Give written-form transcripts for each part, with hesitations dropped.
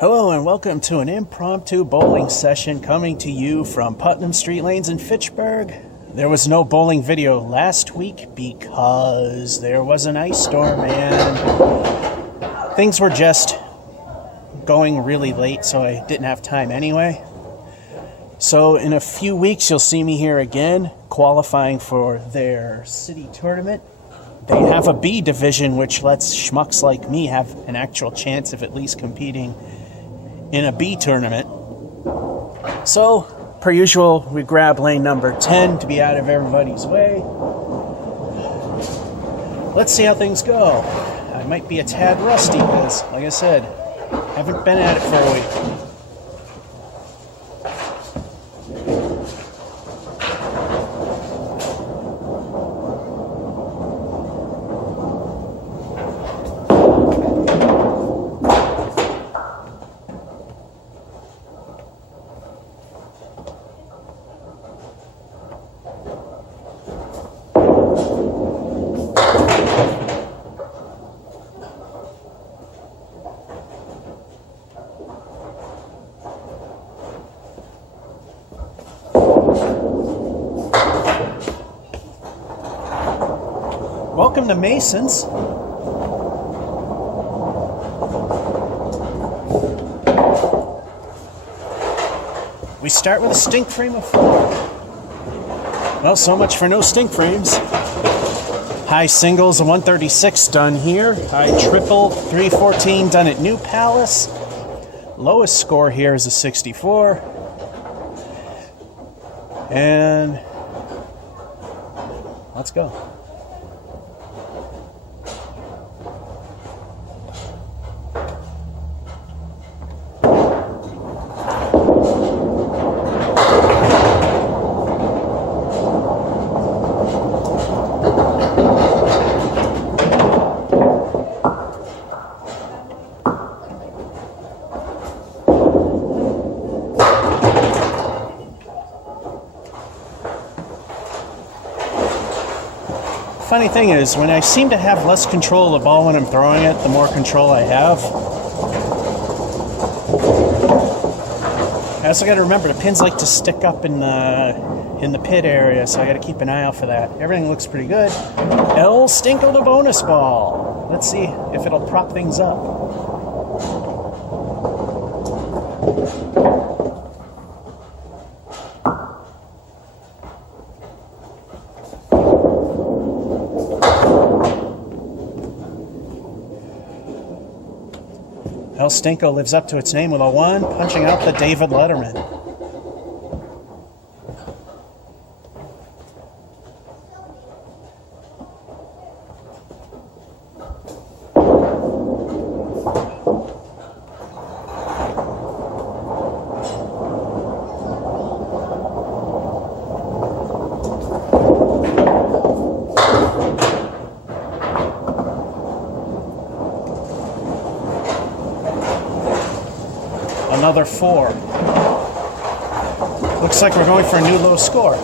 Hello and welcome to an impromptu bowling session coming to you from Putnam Street Lanes in Fitchburg. There was no bowling video last week because there was an ice storm and things were just going really late, so I didn't have time anyway. So in a few weeks you'll see me here again qualifying for their city tournament. They have a B division which lets schmucks like me have an actual chance of at least competing in a B tournament. So, per usual, we grab lane number 10 to be out of everybody's way. Let's see how things go. I might be a tad rusty because, like I said, haven't been at it for a week. Welcome to Masons. We start with a stink frame of 4. Well, so much for no stink frames. High singles, a 136 done here. High triple, 314 done at New Palace. Lowest score here is a 64. And let's go. Funny thing is, when I seem to have less control of the ball when I'm throwing it, the more control I have. I also got to remember the pins like to stick up in the pit area, so I got to keep an eye out for that. Everything looks pretty good. El Stinko the bonus ball. Let's see if it'll prop things up. El Stinko lives up to its name with a 1, punching out the David Letterman. Another 4. Looks like we're going for a new low score.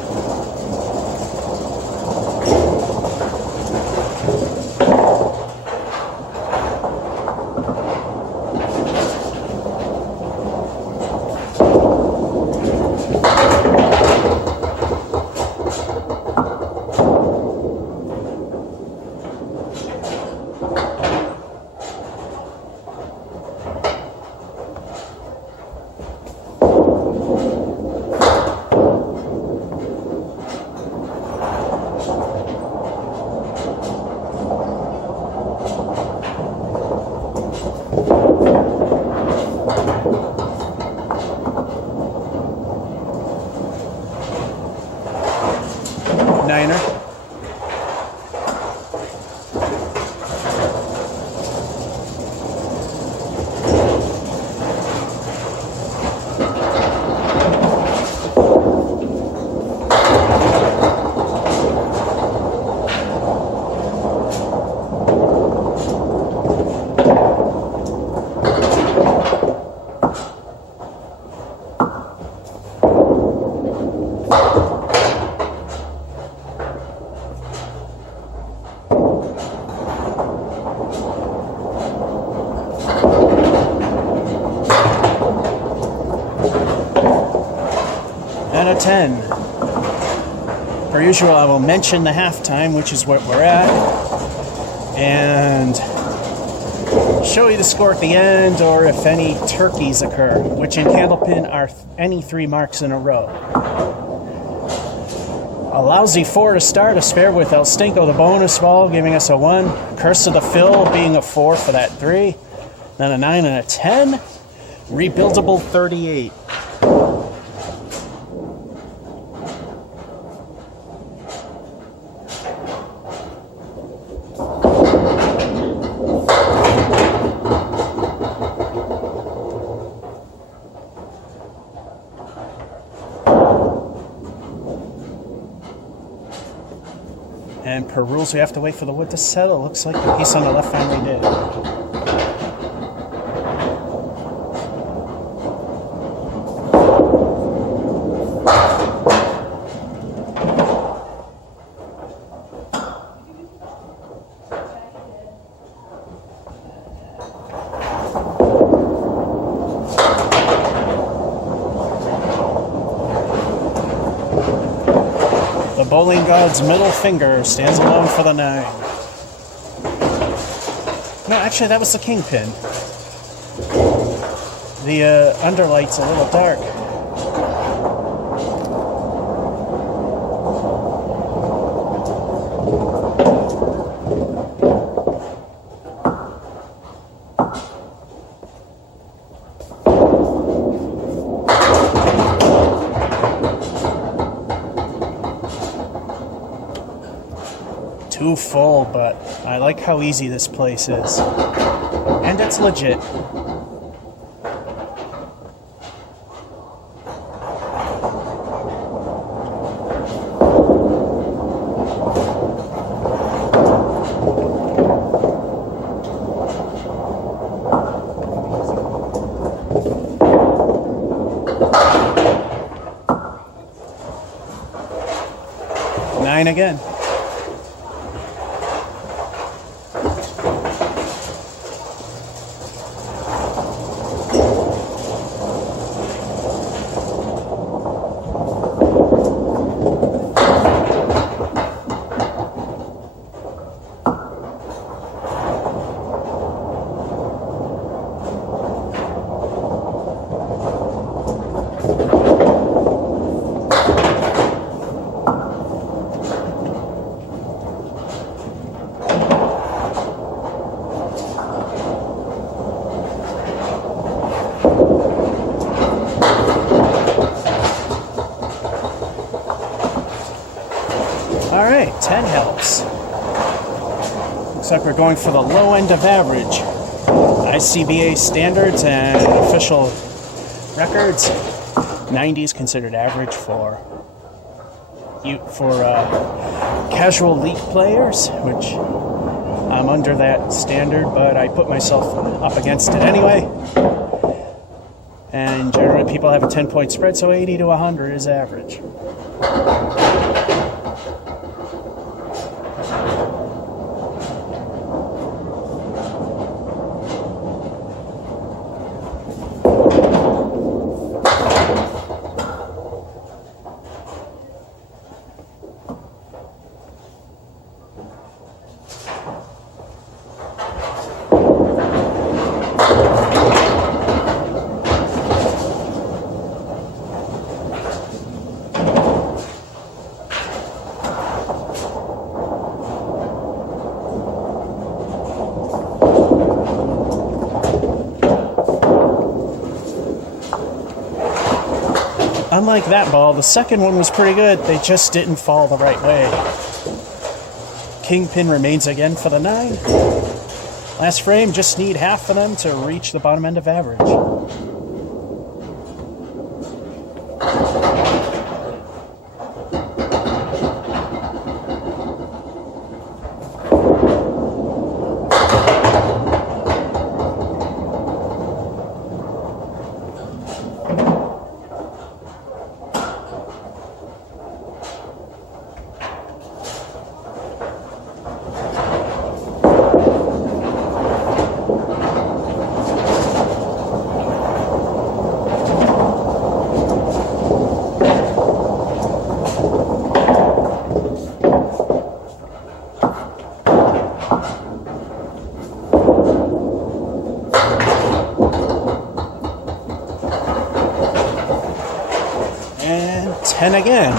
10 out of 10. Per usual, I will mention the halftime, which is what we're at, and show you the score at the end, or if any turkeys occur, which in candlepin are any 3 marks in a row. A lousy 4 to start, a spare with El Stinko, the bonus ball, giving us a 1. Curse of the Fill being a 4 for that 3. Then a 9 and a 10. Rebuildable 38. And per rules, we have to wait for the wood to settle. Looks like the piece on the left finally did. The bowling god's middle finger stands alone for the 9. No, actually, that was the kingpin. The underlight's a little dark. Too full, but I like how easy this place is. And it's legit. Nine again. Alright, 10 helps. Looks like we're going for the low end of average. ICBA standards and official records. 90 is considered average for casual league players, which I'm under that standard, but I put myself up against it anyway. And generally people have a 10-point spread, so 80 to 100 is average. Unlike that ball, the second one was pretty good. They just didn't fall the right way. Kingpin remains again for the 9. Last frame, just need half of them to reach the bottom end of average. 10 again.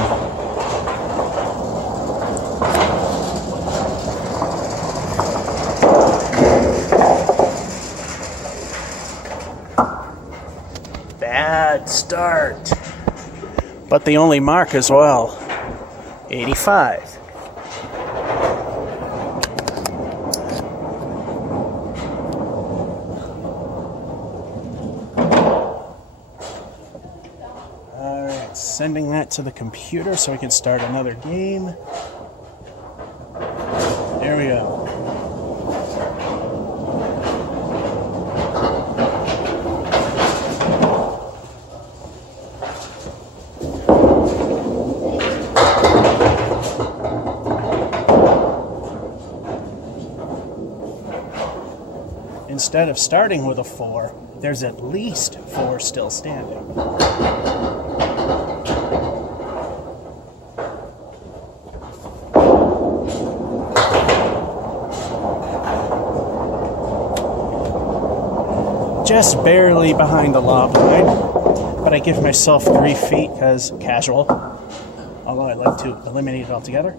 Bad start. But the only mark as well. 85. Alright, sending that to the computer so we can start another game. There we go. Instead of starting with a 4, there's at least 4 still standing. Just barely behind the lob line, but I give myself 3 feet because casual, although I'd like to eliminate it altogether.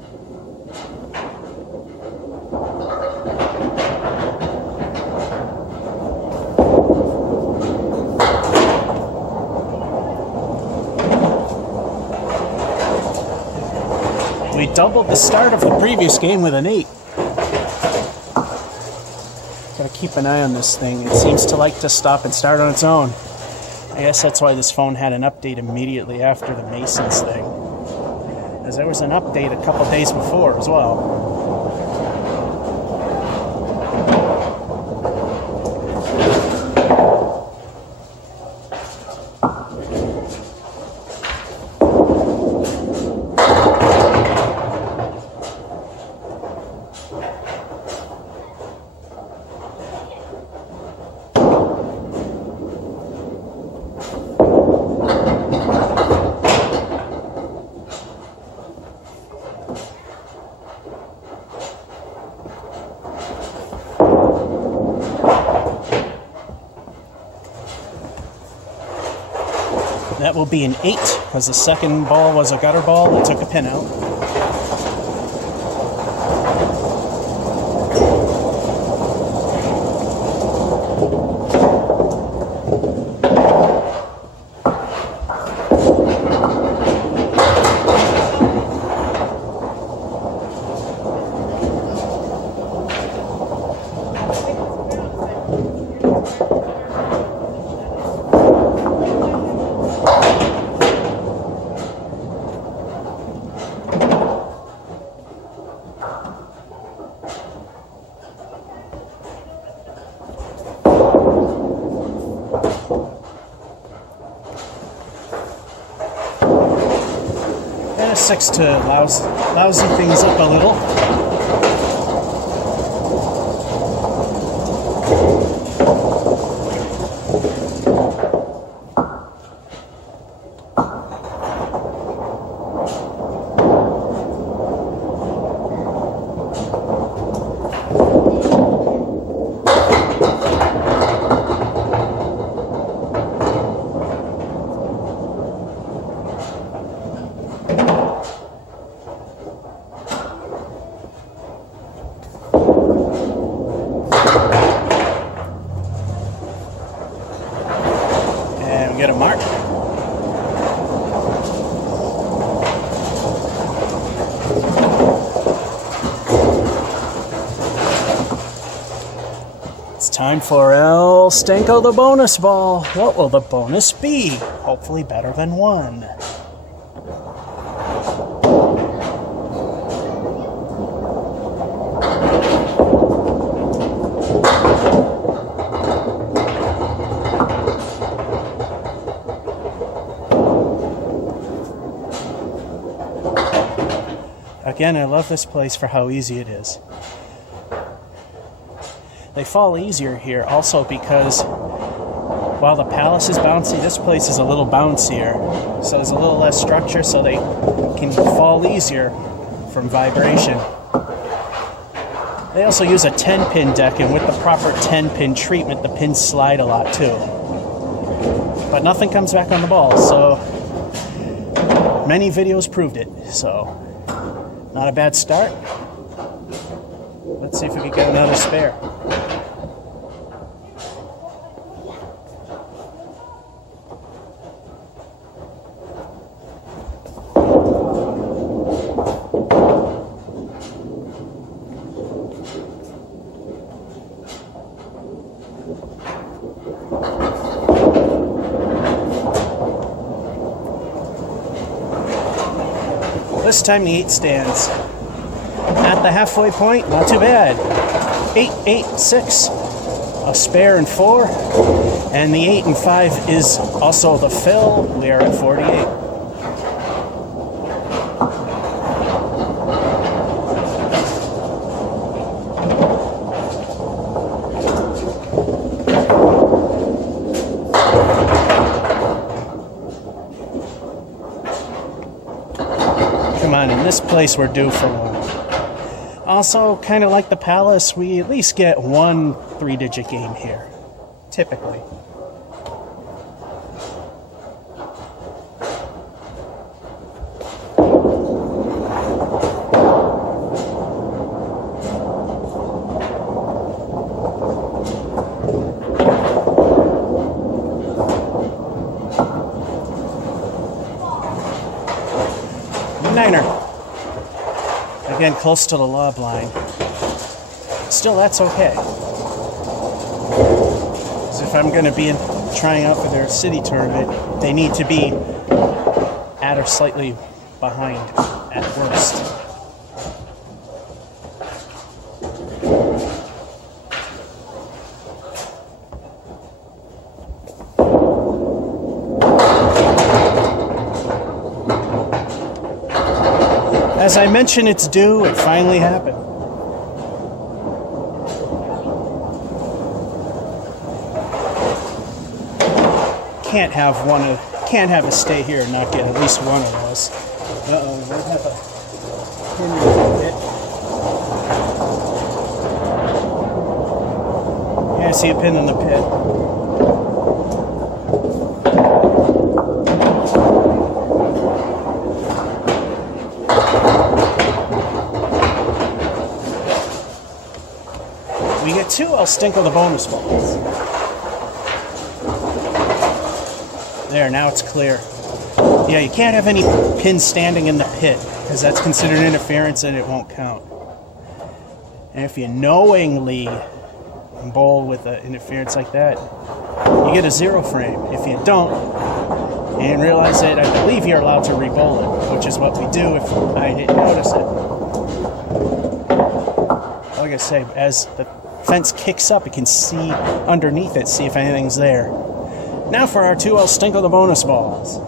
We doubled the start of the previous game with an 8. Gotta keep an eye on this thing. It seems to like to stop and start on its own. I guess that's why this phone had an update immediately after the Masons thing. Because there was an update a couple days before as well. That will be an 8, because the second ball was a gutter ball that took a pin out. And a 6 to lousy things up a little. Get a mark. It's time for El Stenko, the bonus ball. What will the bonus be? Hopefully better than 1. Again, I love this place for how easy it is. They fall easier here also because while the palace is bouncy, this place is a little bouncier. So there's a little less structure so they can fall easier from vibration. They also use a 10-pin deck, and with the proper 10-pin treatment, the pins slide a lot too. But nothing comes back on the ball, so many videos proved it, so not a bad start. Let's see if we can get another spare. This time the 8 stands. At the halfway point, not too bad. 8, 8, 6. A spare and 4. And the 8 and 5 is also the fill. We are at 48. Come on, in this place we're due for one. Also, kind of like the Palace, we at least get one 3-digit game here, typically. Niner. Again, close to the lob line. Still, that's okay. So if I'm going to be trying out for their city tournament, they need to be at or slightly behind at worst. As I mentioned, it's due. It finally happened. Can't have a stay here and not get at least one of those. Uh-oh, we have a pin in the pit. Yeah, I see a pin in the pit. We get 2, I'll stinkle the bonus balls. There, now it's clear. Yeah, you can't have any pins standing in the pit, because that's considered interference and it won't count. And if you knowingly bowl with an interference like that, you get a 0 frame. If you don't, and realize it, I believe you're allowed to re-bowl it, which is what we do if I didn't notice it. Like I say, as the fence kicks up, you can see underneath it, see if anything's there. Now for our 2, I'll stinkle the bonus balls.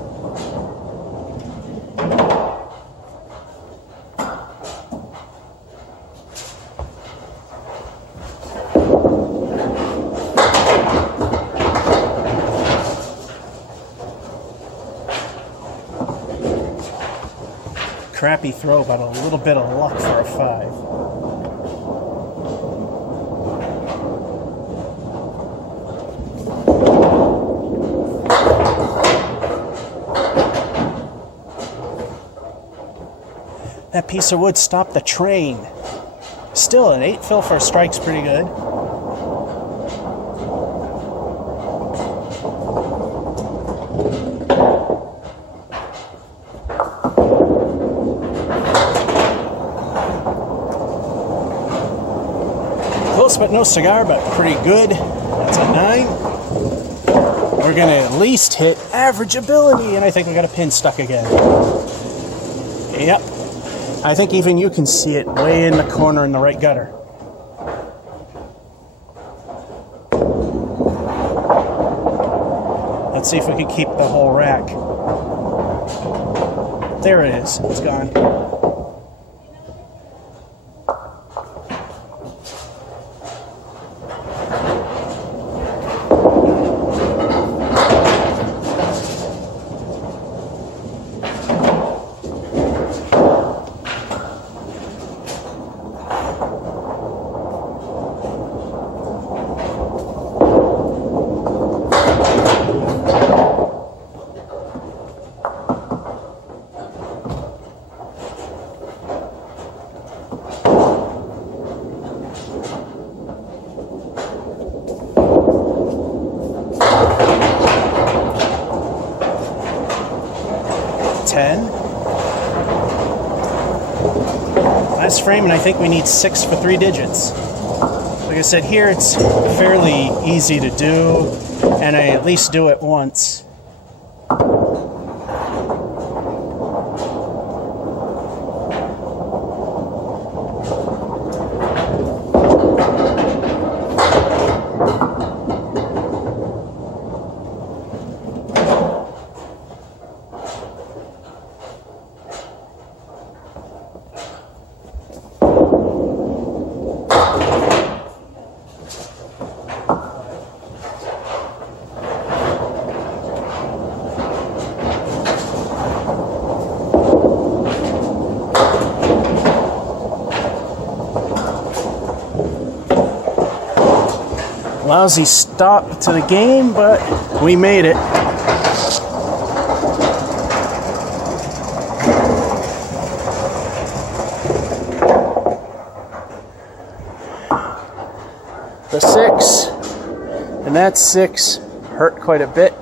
Crappy throw, but a little bit of luck for a 5. That piece of wood stopped the train. Still, an 8 fill for a strike's pretty good. Close but no cigar, but pretty good. That's a 9. We're going to at least hit average ability, and I think we got a pin stuck again. Yep. I think even you can see it way in the corner in the right gutter. Let's see if we can keep the whole rack. There it is. It's gone. 10. Last frame, and I think we need 6 for 3 digits. Like I said, here it's fairly easy to do, and I at least do it once. Lousy stop to the game, but we made it. The 6, and that 6 hurt quite a bit.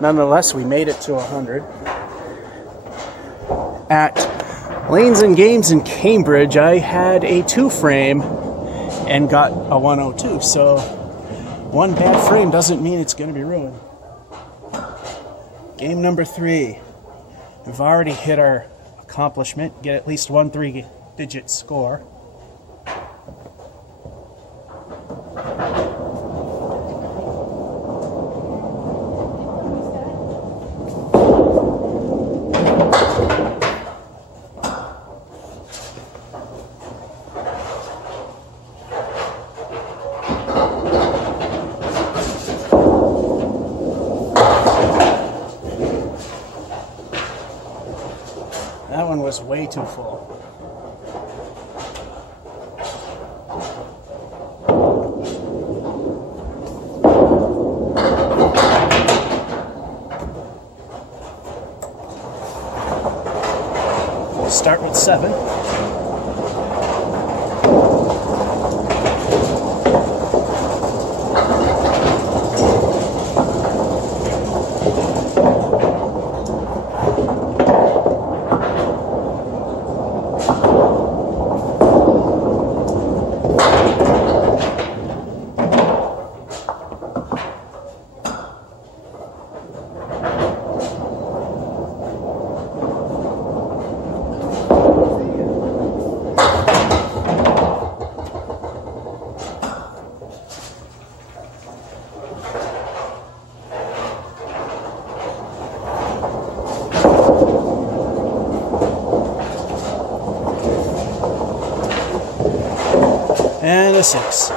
Nonetheless, we made it to 100. At Lanes and Games in Cambridge, I had a 2-frame and got a 102, so one bad frame doesn't mean it's going to be ruined. Game number 3. We've already hit our accomplishment, get at least one 3-digit score. That one was way too full. We'll start with 7. And a 6.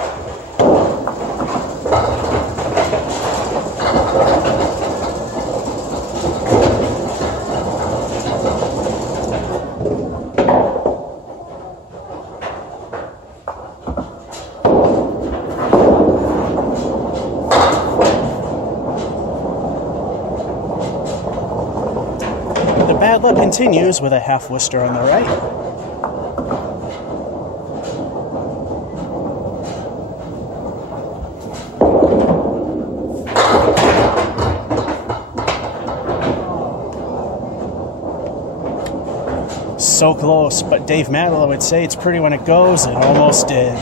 The bad luck continues with a half Worcester on the right. So close, but Dave Madela would say it's pretty when it goes. It almost did.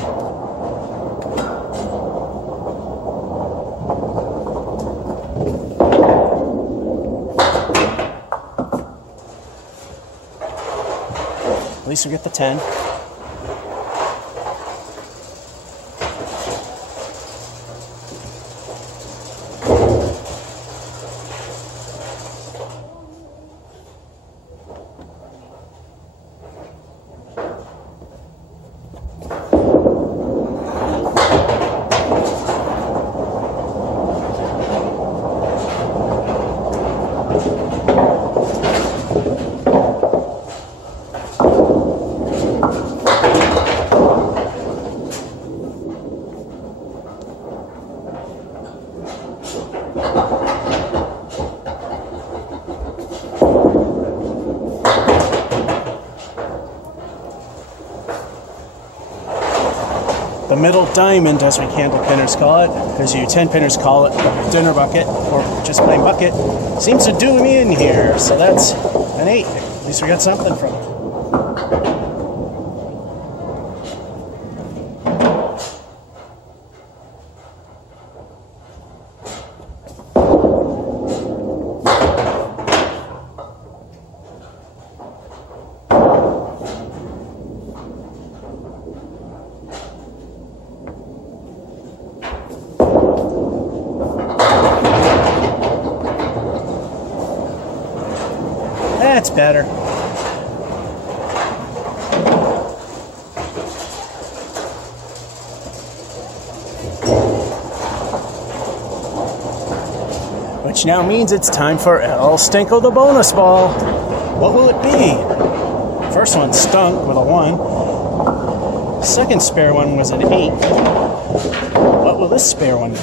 At least we get the 10. The middle diamond, as we candlepinners call it, because you 10-pinners call it dinner bucket, or just plain bucket, seems to do me in here. So that's An 8. At least we got something from it. That's better. Which now means it's time for El Stinkle the bonus ball. What will it be? First one stunk with a 1. Second spare one was an 8. What will this spare one be?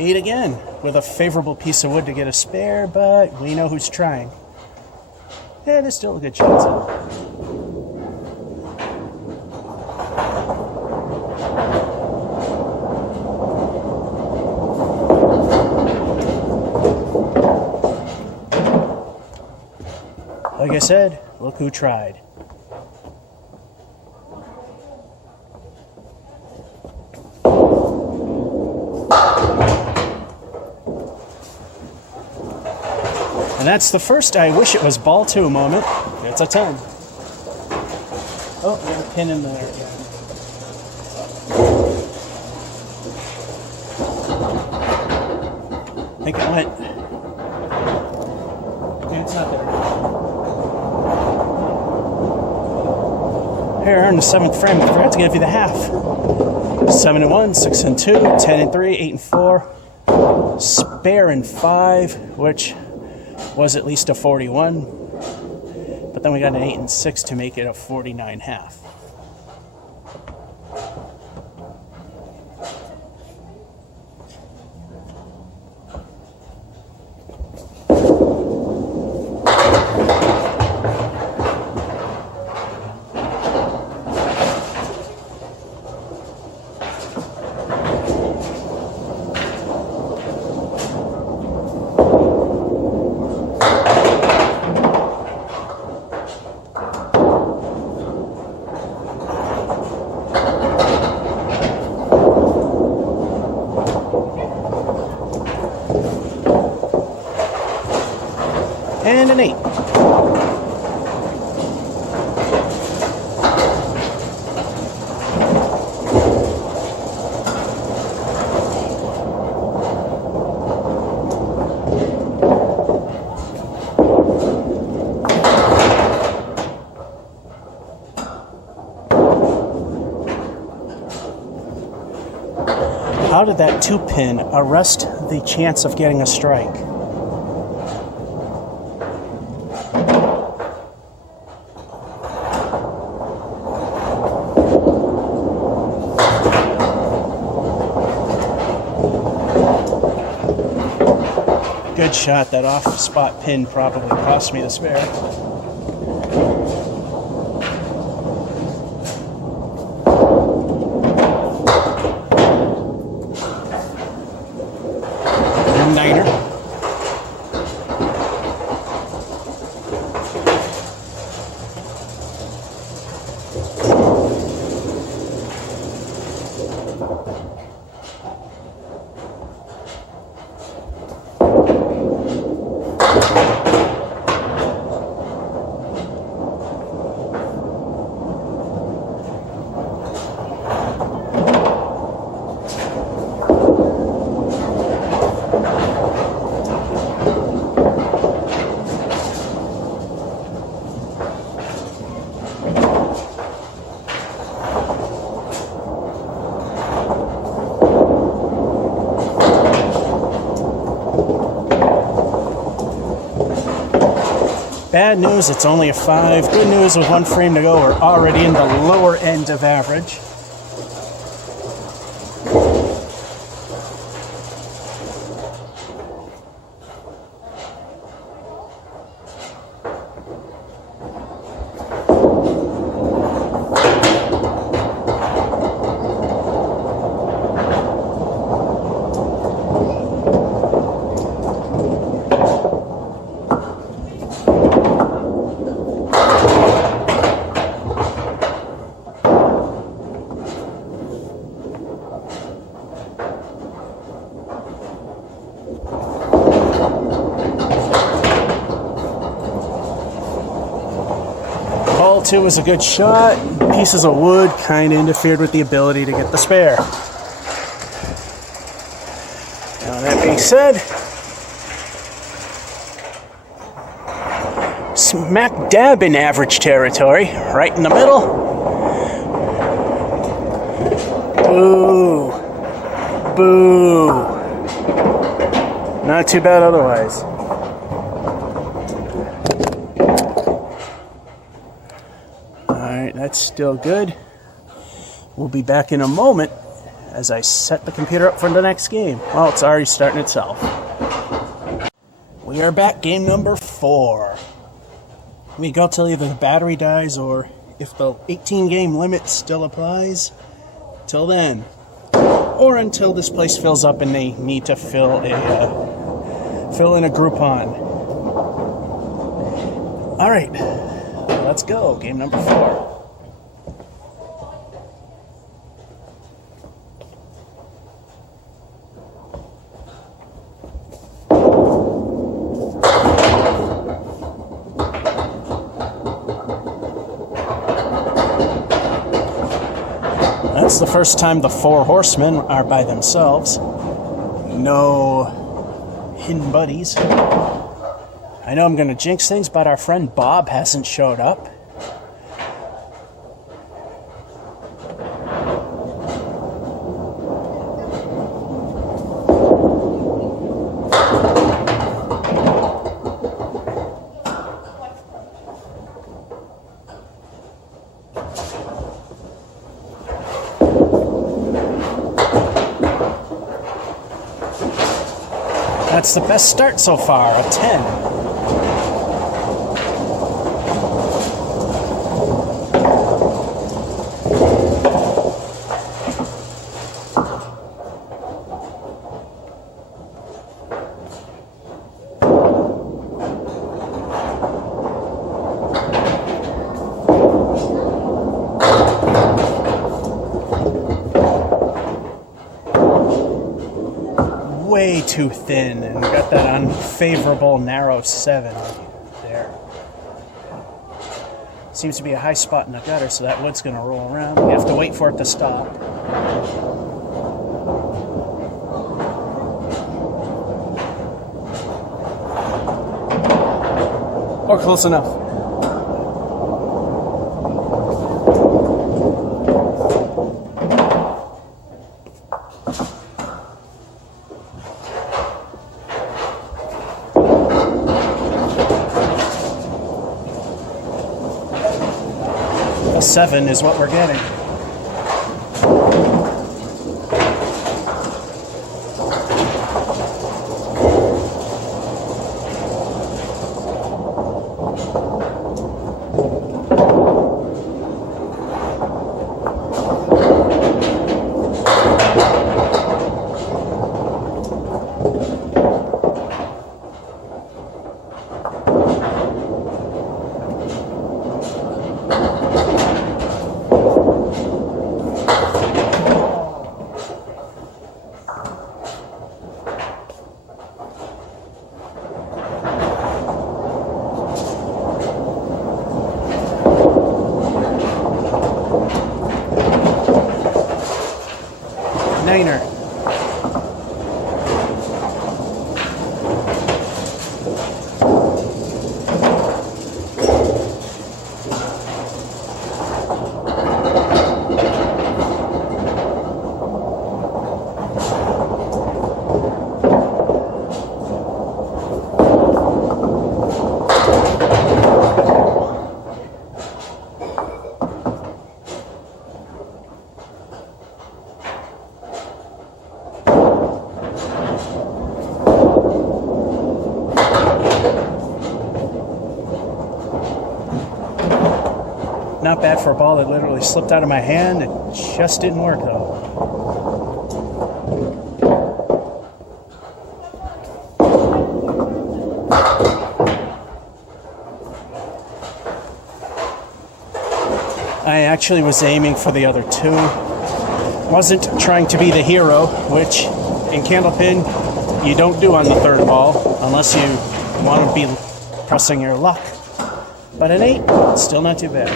Eight again, with a favorable piece of wood to get a spare, but we know who's trying. Yeah, there's still a good chance of it. Like I said, look who tried. And that's the first I wish it was ball 2 moment. It's a 10. Oh, there's a pin in there again. I think it went. Okay, it's not there. Here, in the 7th frame, I forgot to give you the half. 7 and 1, 6 and 2, 10 and 3, 8 and 4. Spare and 5, which was at least a 41, but then we got an 8 and 6 to make it a 49 half. And an 8. How did that 2-pin arrest the chance of getting a strike? Good shot. That off-spot pin probably cost me the spare. Niner. Bad news, it's only a 5. Good news, with 1 frame to go, we're already in the lower end of average. Ball 2 was a good shot. Pieces of wood kind of interfered with the ability to get the spare. Now that being said, smack dab in average territory, right in the middle. Boo. Boo. Not too bad otherwise. Alright, that's still good. We'll be back in a moment as I set the computer up for the next game. Well, it's already starting itself. We are back, game number 4. We go till either the battery dies or if the 18-game limit still applies, till then. Or until this place fills up and they need to fill in a Groupon. All right, let's go. Game number 4. It's the first time the 4 horsemen are by themselves. No hidden buddies. I know I'm going to jinx things, but our friend Bob hasn't showed up. That's the best start so far, a 10. Way too thin, and got that unfavorable narrow 7 there. Seems to be a high spot in the gutter, so that wood's going to roll around. We have to wait for it to stop. Or close enough. A 7 is what we're getting. Niner. Not bad for a ball that literally slipped out of my hand. It just didn't work, though. I actually was aiming for the other 2. Wasn't trying to be the hero, which in candlepin you don't do on the third ball unless you want to be pressing your luck. But an 8, still not too bad.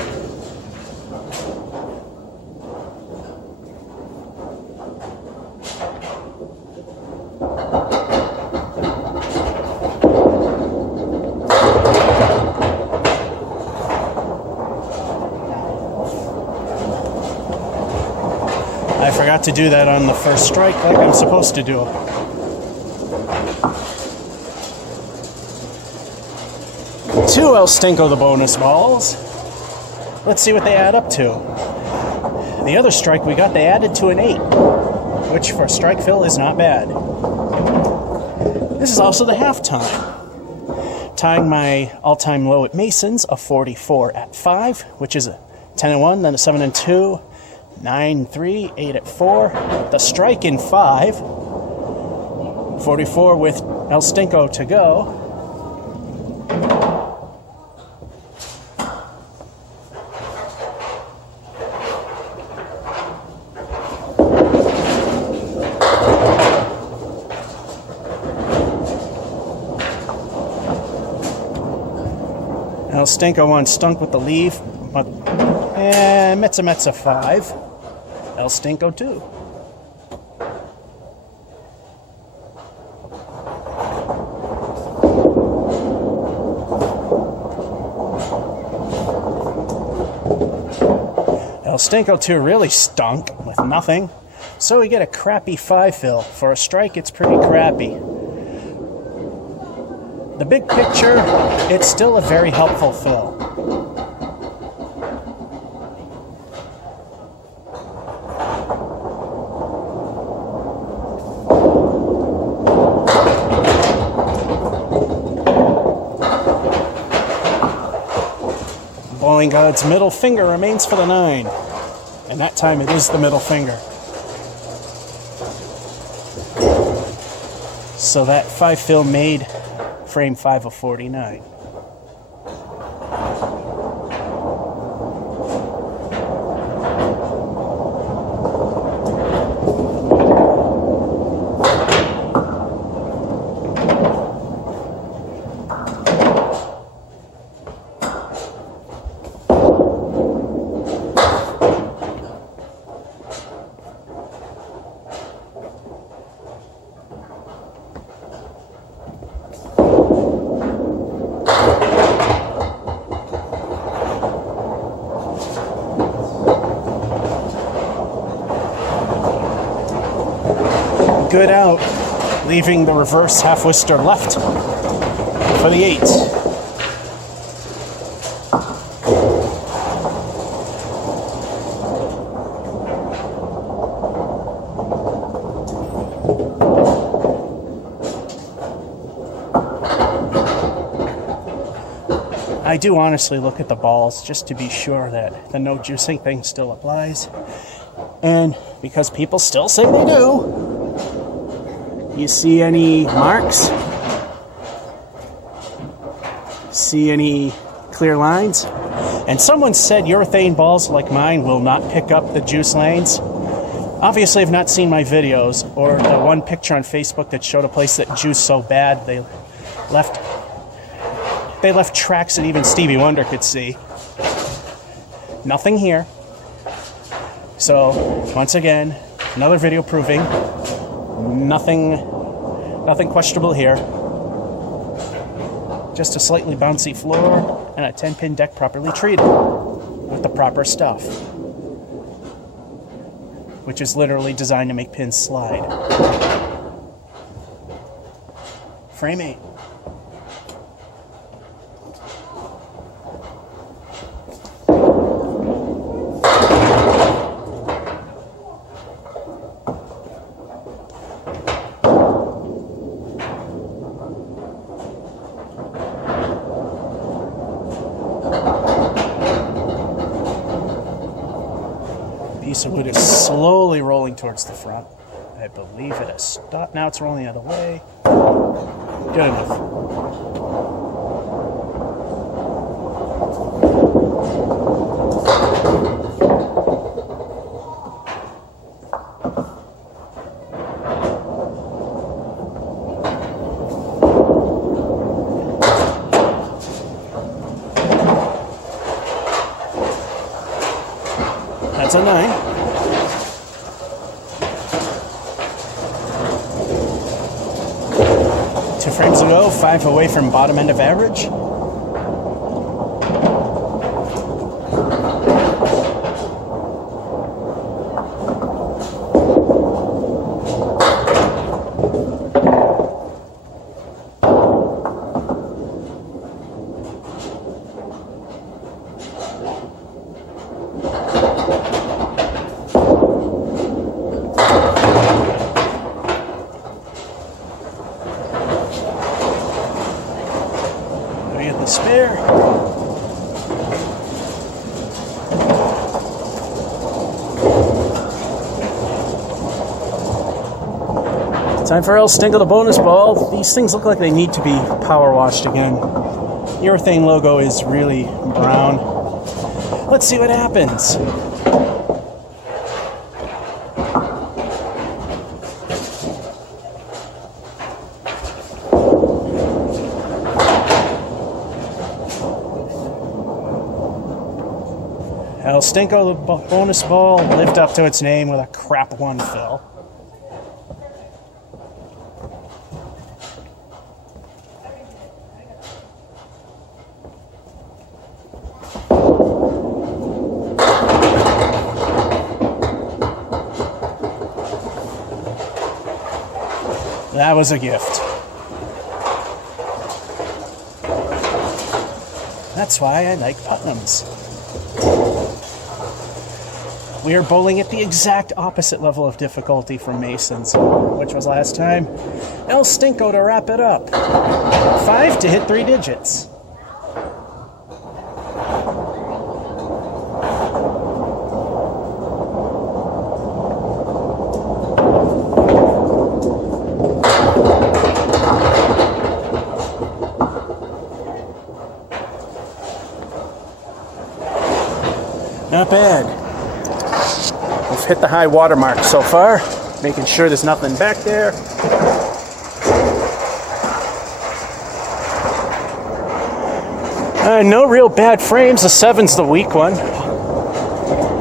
I forgot to do that on the first strike like I'm supposed to do. Two El Stinko the bonus balls. Let's see what they add up to. The other strike we got, they added to an 8, which for strike fill is not bad. This is also the halftime. Tying my all-time low at Mason's, a 44 at 5, which is a 10 and 1, then a 7 and 2. 9-3, 8 at 4. The strike in 5. 44 with El Stinko to go. El Stinko one stunk with the leaf, but Metza 5. El Stinko 2. El Stinko 2 really stunk with nothing, so we get a crappy 5 fill. For a strike, it's pretty crappy. The big picture, it's still a very helpful fill. Bowling God's middle finger remains for the 9. And that time it is the middle finger. So that 5 fill made frame 5 of 49. Good out, leaving the reverse half Worcester left for the 8. I do honestly look at the balls just to be sure that the no juicing thing still applies. And because people still say they do. You see any marks? See any clear lines? And someone said urethane balls like mine will not pick up the juice lanes. Obviously, I've not seen my videos or the one picture on Facebook that showed a place that juiced so bad they left tracks that even Stevie Wonder could see. Nothing here. So, once again, another video proving nothing questionable here. Just a slightly bouncy floor and a 10-pin deck properly treated with the proper stuff, which is literally designed to make pins slide. Frame 8. Piece of wood is slowly rolling towards the front. I believe it has stopped. Now it's rolling the other way. Good enough. That's a 9. Two frames to go, 5 away from bottom end of average. The spare. Time for El Stinko, the bonus ball. These things look like they need to be power washed again. The urethane logo is really brown. Let's see what happens. El Stinko, the bonus ball, lived up to its name with a crap 1 fill. That was a gift. That's why I like Putnams. We are bowling at the exact opposite level of difficulty from Mason's, which was last time. El Stinko to wrap it up. 5 to hit 3 digits. Not bad. We've hit the high water mark so far, making sure there's nothing back there. No real bad frames. The 7's the weak one.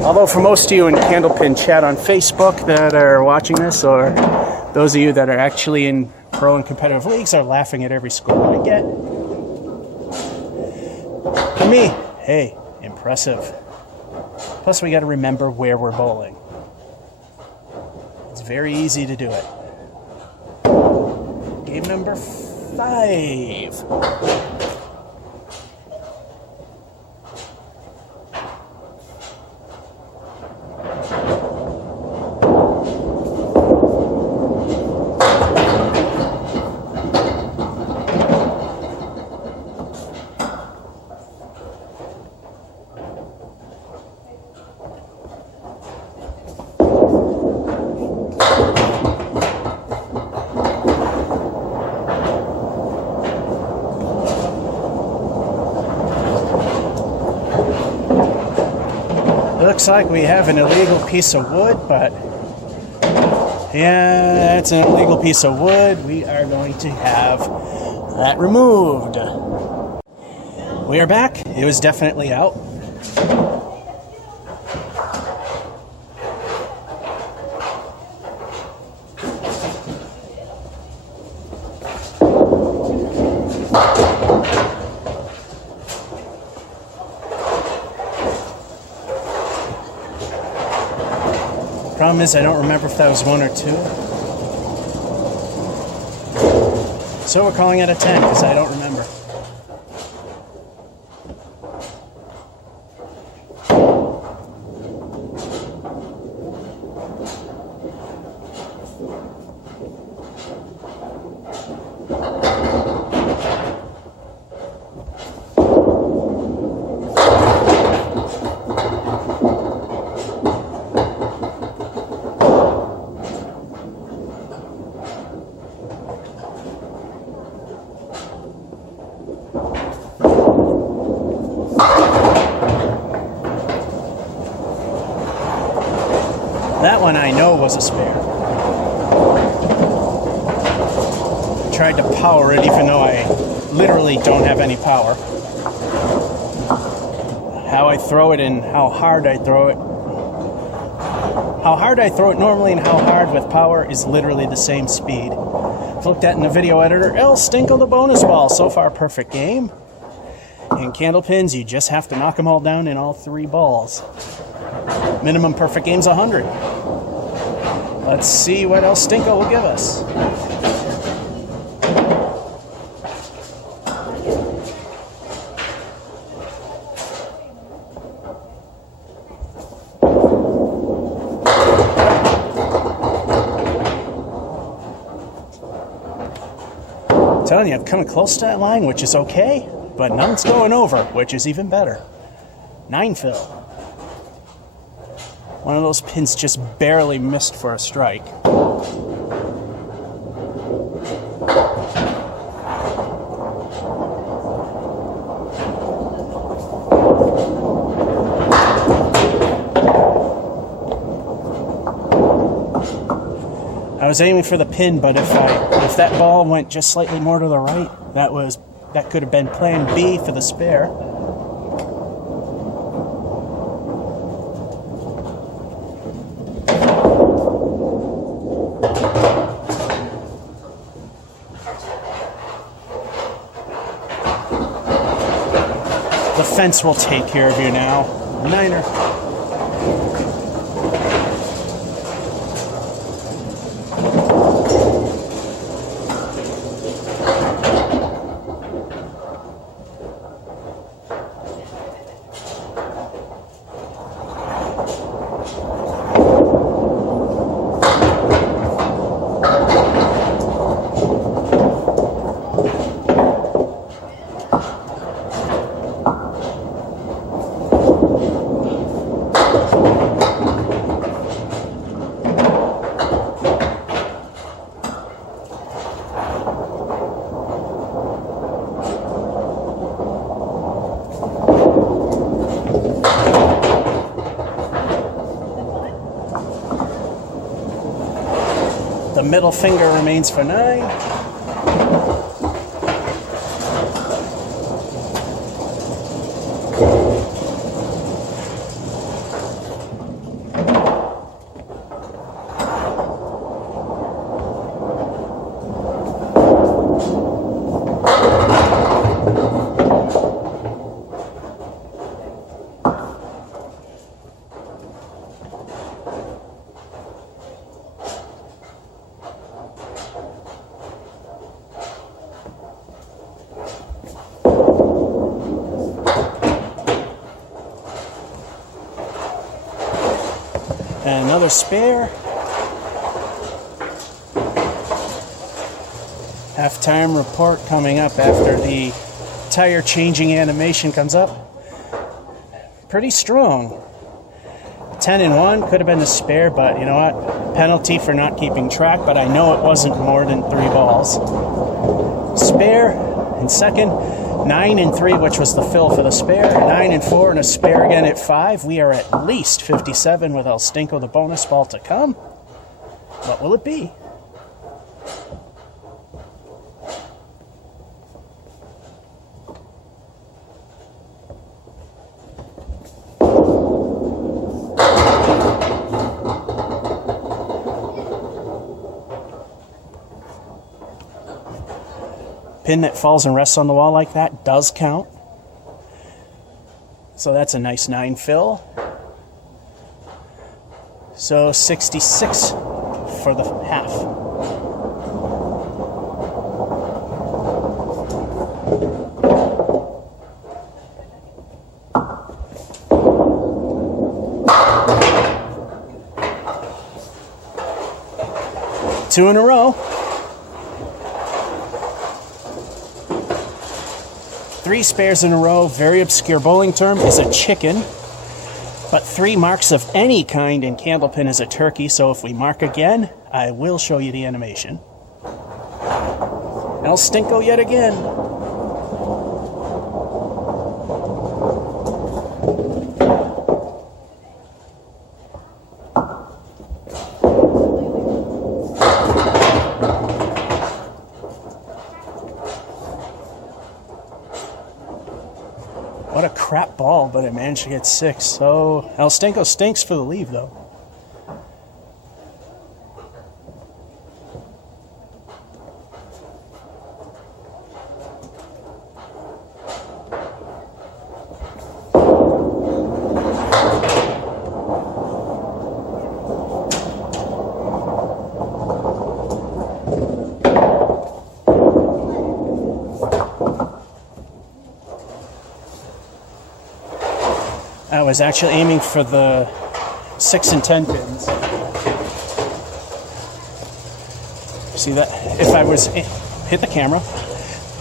Although for most of you in Candlepin chat on Facebook that are watching this, or those of you that are actually in pro and competitive leagues, are laughing at every score I get. For me, hey, impressive. Plus, we got to remember where we're bowling. It's very easy to do it. Game number 5. Looks like we have an illegal piece of wood, but yeah, it's an illegal piece of wood. We are going to have that removed. We are back. It was definitely out. Problem is, I don't remember if that was 1 or 2. So we're calling it a 10 because I don't remember. That one I know was a spare. Tried to power it even though I literally don't have any power. How I throw it and how hard I throw it How hard I throw it normally and how hard with power is literally the same speed. I've looked at in the video editor. El Stinko the bonus ball. So far, perfect game. In candlepins, you just have to knock them all down in all 3 balls. Minimum perfect game's 100. Let's see what El Stinko will give us. I'm telling you, I'm coming close to that line, which is okay, but none's going over, which is even better. 9 fill. One of those pins just barely missed for a strike. I was aiming for the pin, but if that ball went just slightly more to the right, that could have been plan B for the spare. The fence will take care of you now. Niner. The middle finger remains for 9. And another spare. Halftime report coming up after the tire changing animation comes up. Pretty strong. 10-1 could have been a spare, but you know what? Penalty for not keeping track, but I know it wasn't more than 3 balls. Spare in second. 9-3, which was the fill for the spare. 9-4 and a spare again at 5. We are at least 57 with El Stinko, the bonus ball to come. What will it be? Pin that falls and rests on the wall like that does count. So that's a nice 9 fill. So 66 for the half. Two in a row. 3 spares in a row, very obscure bowling term, is a chicken. But 3 marks of any kind in candlepin is a turkey, so if we mark again, I will show you the animation. El Stinko yet again. What a crap ball, but it managed to get 6. So El Stinko stinks for the leave, though. I was actually aiming for the 6 and 10 pins. See that? If I was hit the camera,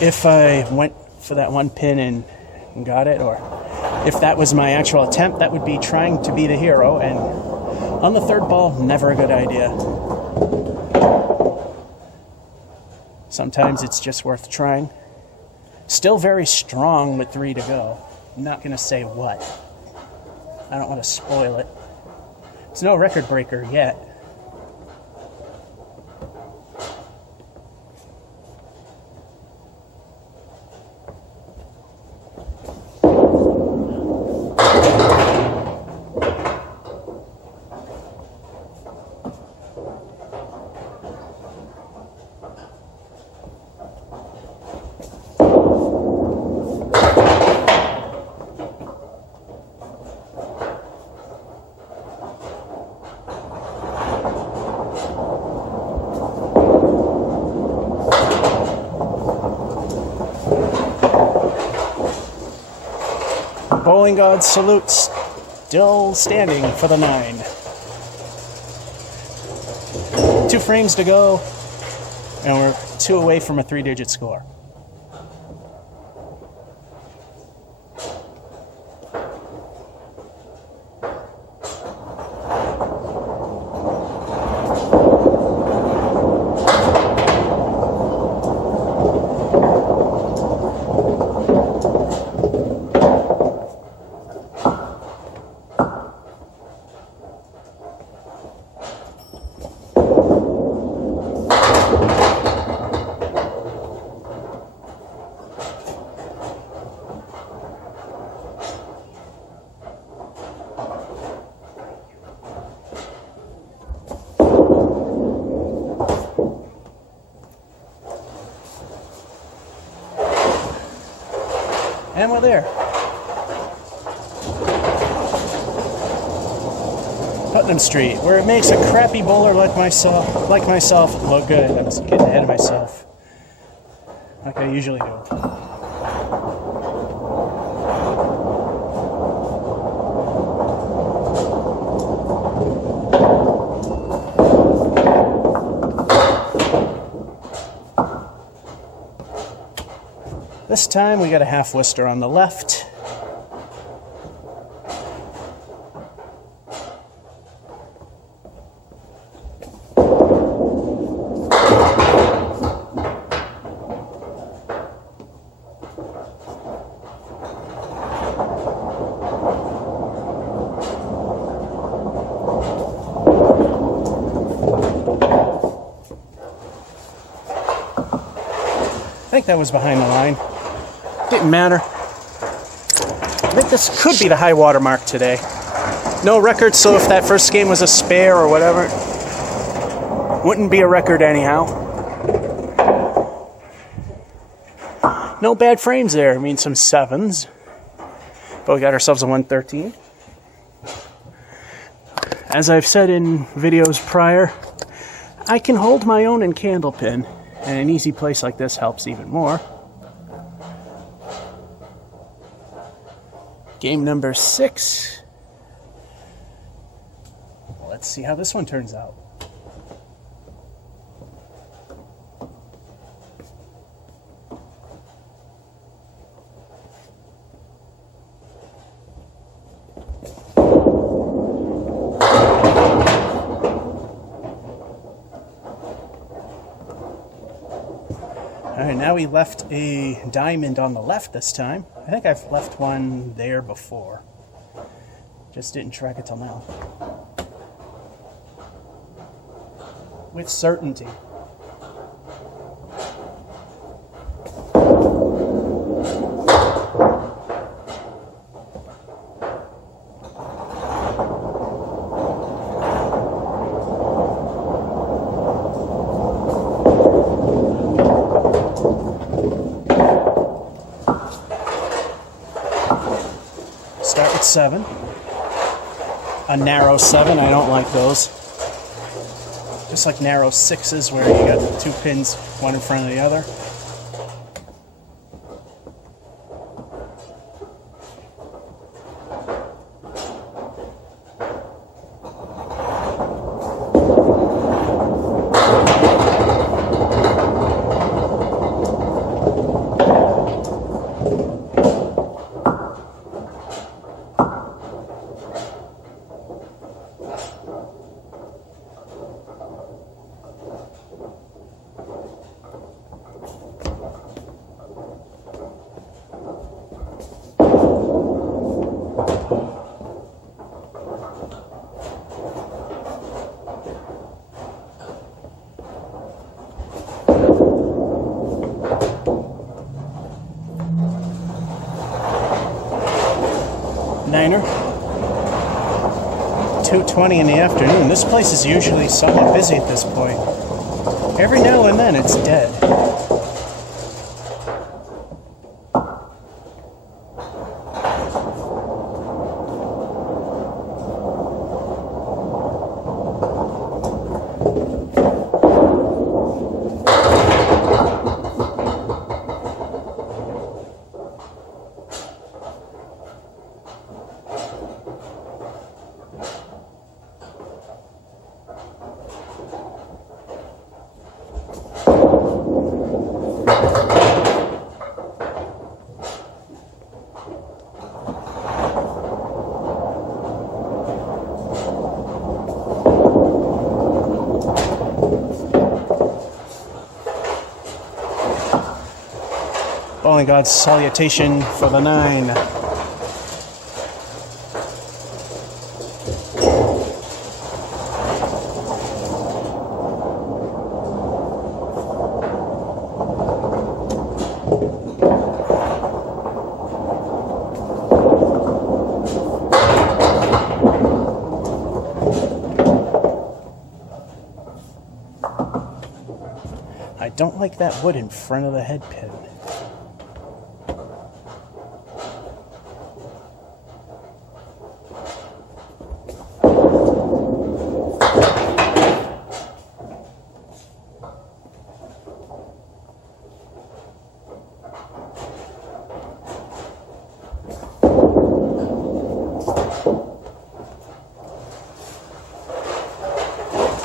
if I went for that one pin and got it, or if that was my actual attempt, that would be trying to be the hero, and on the third ball, never a good idea. Sometimes it's just worth trying. Still very strong with 3 to go. I'm not going to say what. I don't want to spoil it. It's no record breaker yet. Bowling God salutes, still standing for the 9. 2 frames to go, and we're 2 away from a 3-digit score. And we're there. Putnam Street, where it makes a crappy bowler like myself look good. I'm getting ahead of myself, like I usually do. This time we got a half Worcester on the left. I think that was behind the line. Didn't matter. I think this could be the high water mark today. No record, so if that first game was a spare or whatever, wouldn't be a record anyhow. No bad frames there. I mean, some 7s. But we got ourselves a 113. As I've said in videos prior, I can hold my own in candlepin, and an easy place like this helps even more. Game number 6. Let's see how this one turns out. All right, now we left a diamond on the left this time. I think I've left one there before. Just didn't track it till now. With certainty. Start with 7. A narrow 7, I don't like those. Just like narrow 6s where you got 2 pins, one in front of the other. niner. 2:20 in the afternoon. This place is usually somewhat busy at this point. Every now and then it's dead. Bowling God's salutation for the 9. I don't like that wood in front of the head pin.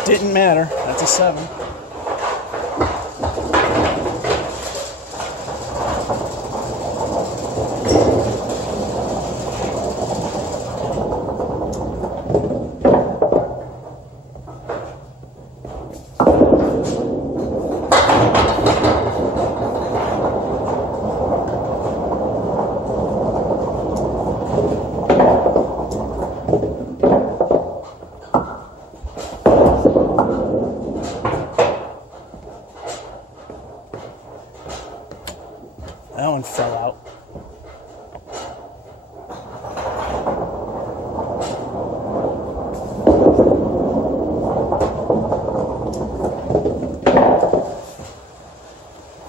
Didn't matter. That's a 7. That one fell out.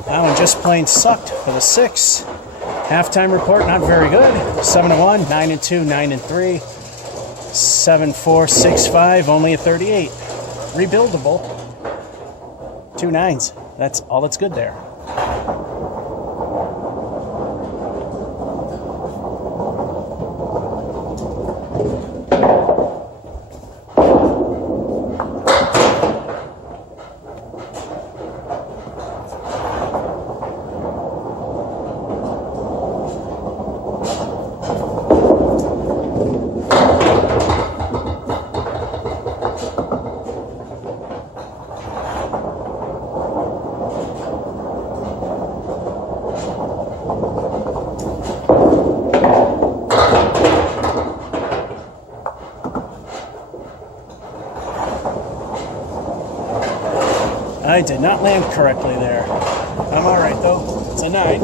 That one just plain sucked for the 6. Halftime report, not very good. 7-1, 9-2, 9-3, 7-4, 6-5, only a 38. Rebuildable. 2 9s. That's all that's good there. I did not land correctly there. I'm alright though. It's a 9.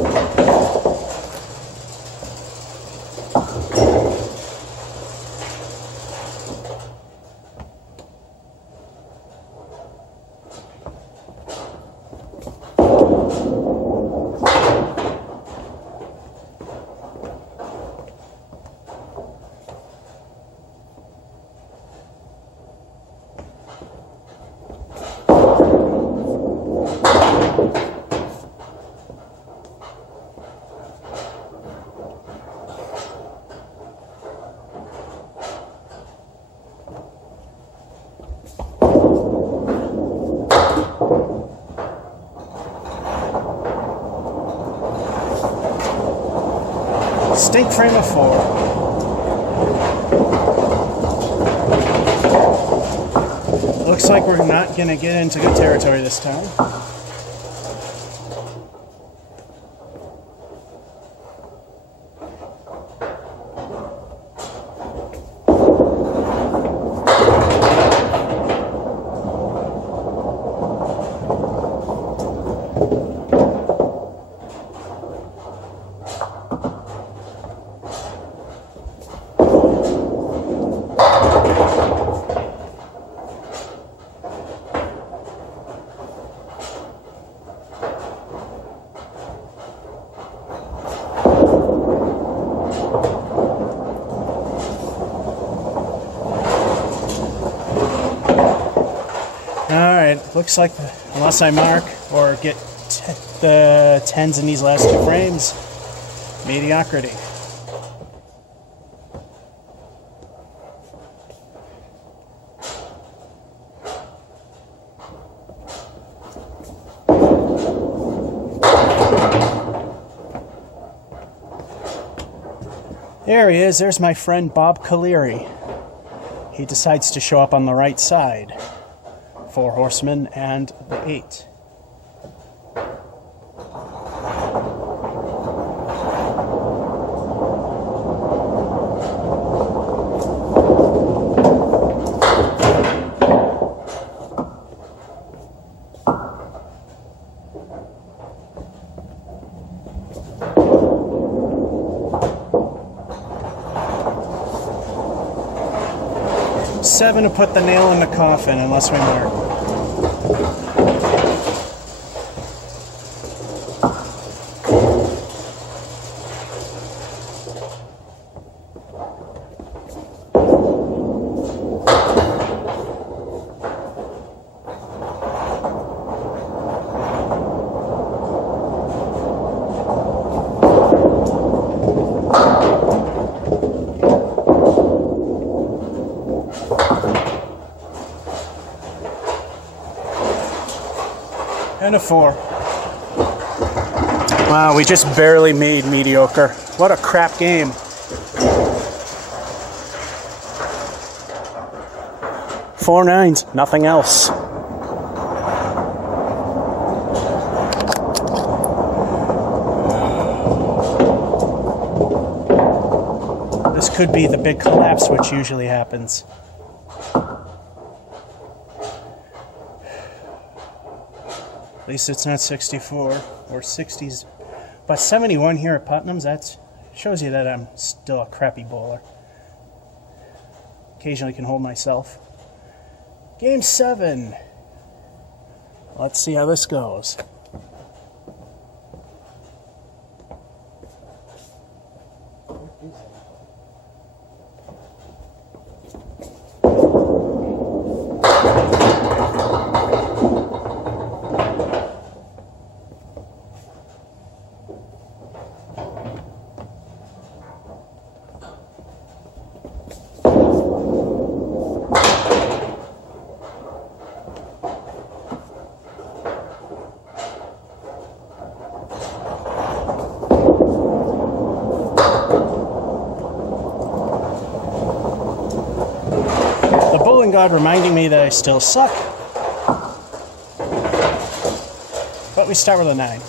Stink frame of 4. Looks like we're not going to get into good territory this time. Looks like, unless I mark or get the 10s in these last two frames, mediocrity. There he is. There's my friend Bob Caleri. He decides to show up on the right side. 4 horsemen and the 8. Seven to put the nail in the coffin, unless we mark. And a 4. Wow, we just barely made mediocre. What a crap game. Four 9s, nothing else. This could be the big collapse which usually happens. At least it's not 64 or 60s. But 71 here at Putnam's, that shows you that I'm still a crappy bowler. Occasionally can hold myself. Game 7. Let's see how this goes. God reminding me that I still suck. But we start with a 9.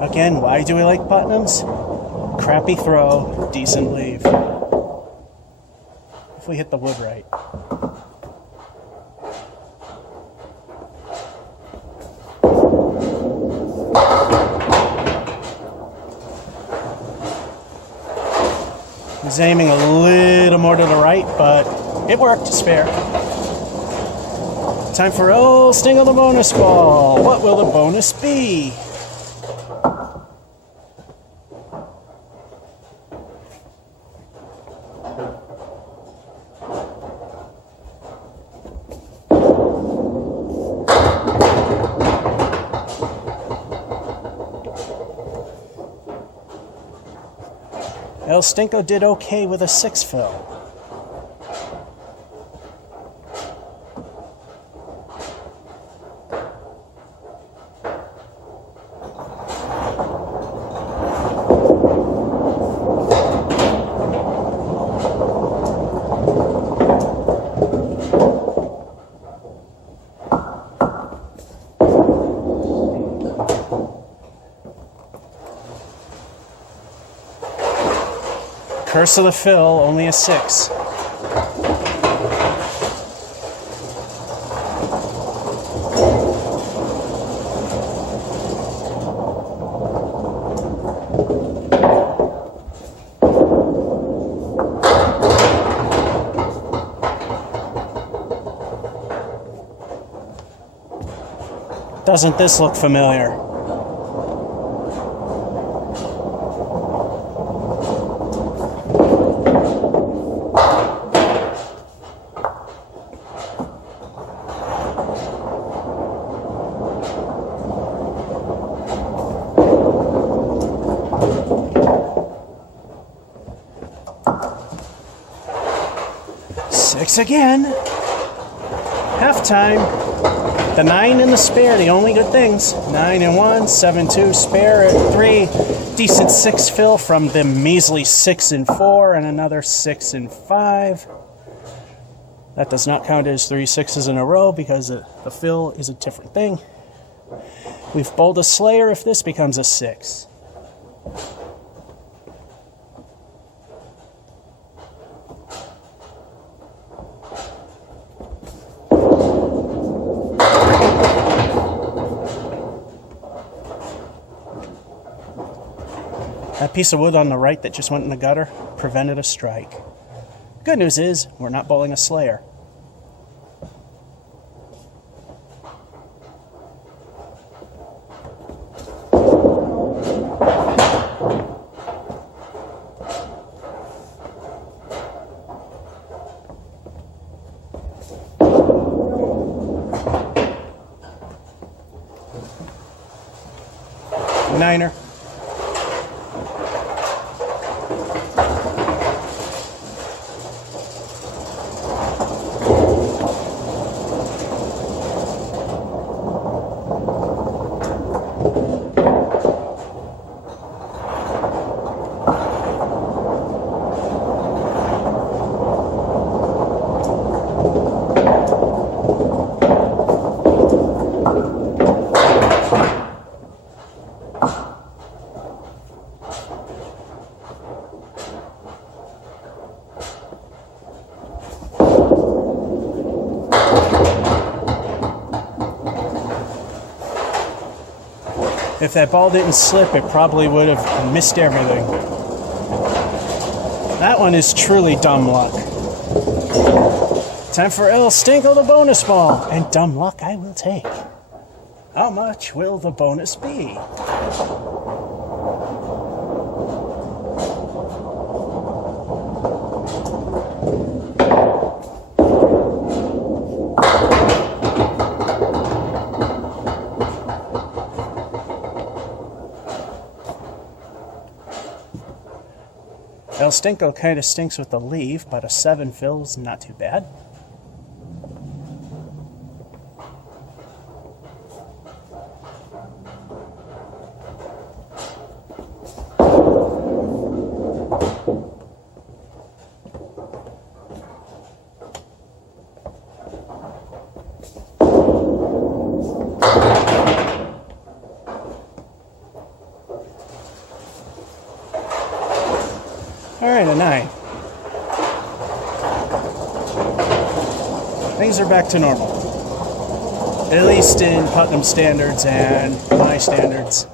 Again, why do we like Putnam's? Crappy throw, decent leave. If we hit the wood right. He's aiming a little more to the right, but it worked, spare. Time for old Stingle the bonus ball. What will the bonus be? El Stinko did okay with a 6 fill. Curse of the Phil, only a 6. Doesn't this look familiar? Six again. Halftime. The 9 and the spare, the only good things. 9 and 1, 7-2, spare at 3. Decent 6 fill from the measly 6 and 4, and another 6 and 5. That does not count as 3 6s in a row because the fill is a different thing. We've bowled a Slayer if this becomes a 6. That piece of wood on the right that just went in the gutter prevented a strike. Good news is, we're not bowling a Slayer. Niner. If that ball didn't slip, it probably would have missed everything. That one is truly dumb luck. Time for El Stinko, the bonus ball. And dumb luck I will take. How much will the bonus be? El Stinko kind of stinks with the leave, but a 7 fills not too bad. Alright, a 9. Things are back to normal. At least in Putnam standards and my standards.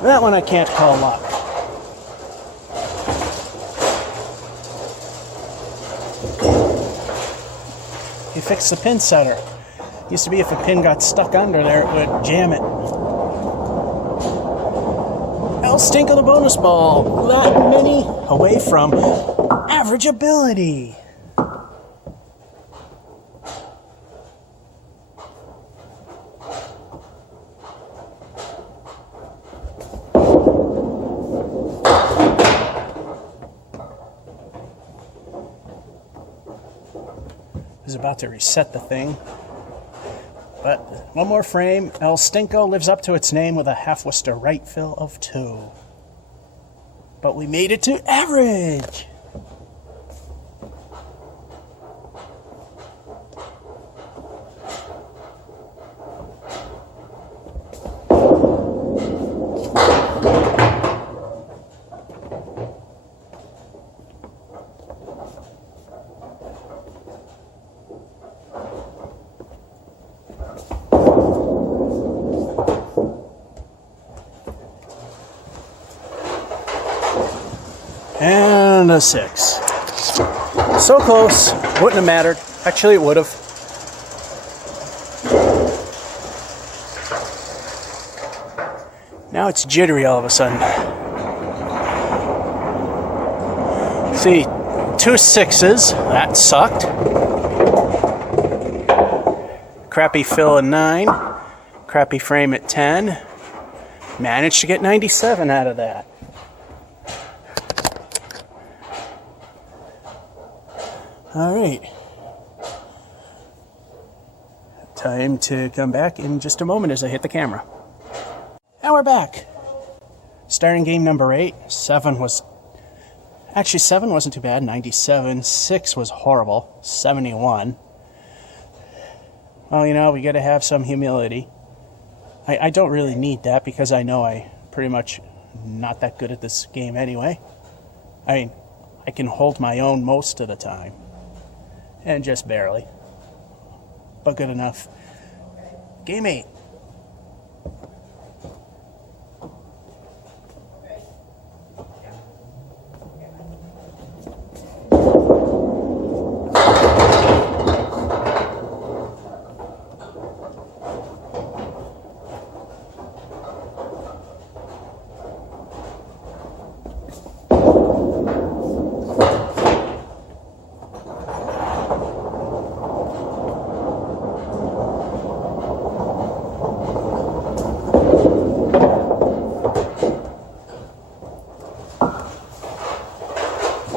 That one I can't call luck. He fixed the pin setter. Used to be if a pin got stuck under there, it would jam it. El Stinko, the bonus ball. That many away from average ability. is about to reset the thing. But one more frame. El Stinko lives up to its name with a half Worcester right fill of 2. But we made it to average. And a 6. So close. Wouldn't have mattered. Actually, it would have. Now it's jittery all of a sudden. See, 2 6s. That sucked. Crappy fill at 9. Crappy frame at 10. Managed to get 97 out of that. All right. Time to come back in just a moment as I hit the camera. And we're back. Starting game number 8. 7 wasn't too bad. 97. 6 was horrible. 71. Well, you know, we got to have some humility. I don't really need that because I know I pretty much not that good at this game anyway. I mean, I can hold my own most of the time. And just barely. But good enough. Game 8.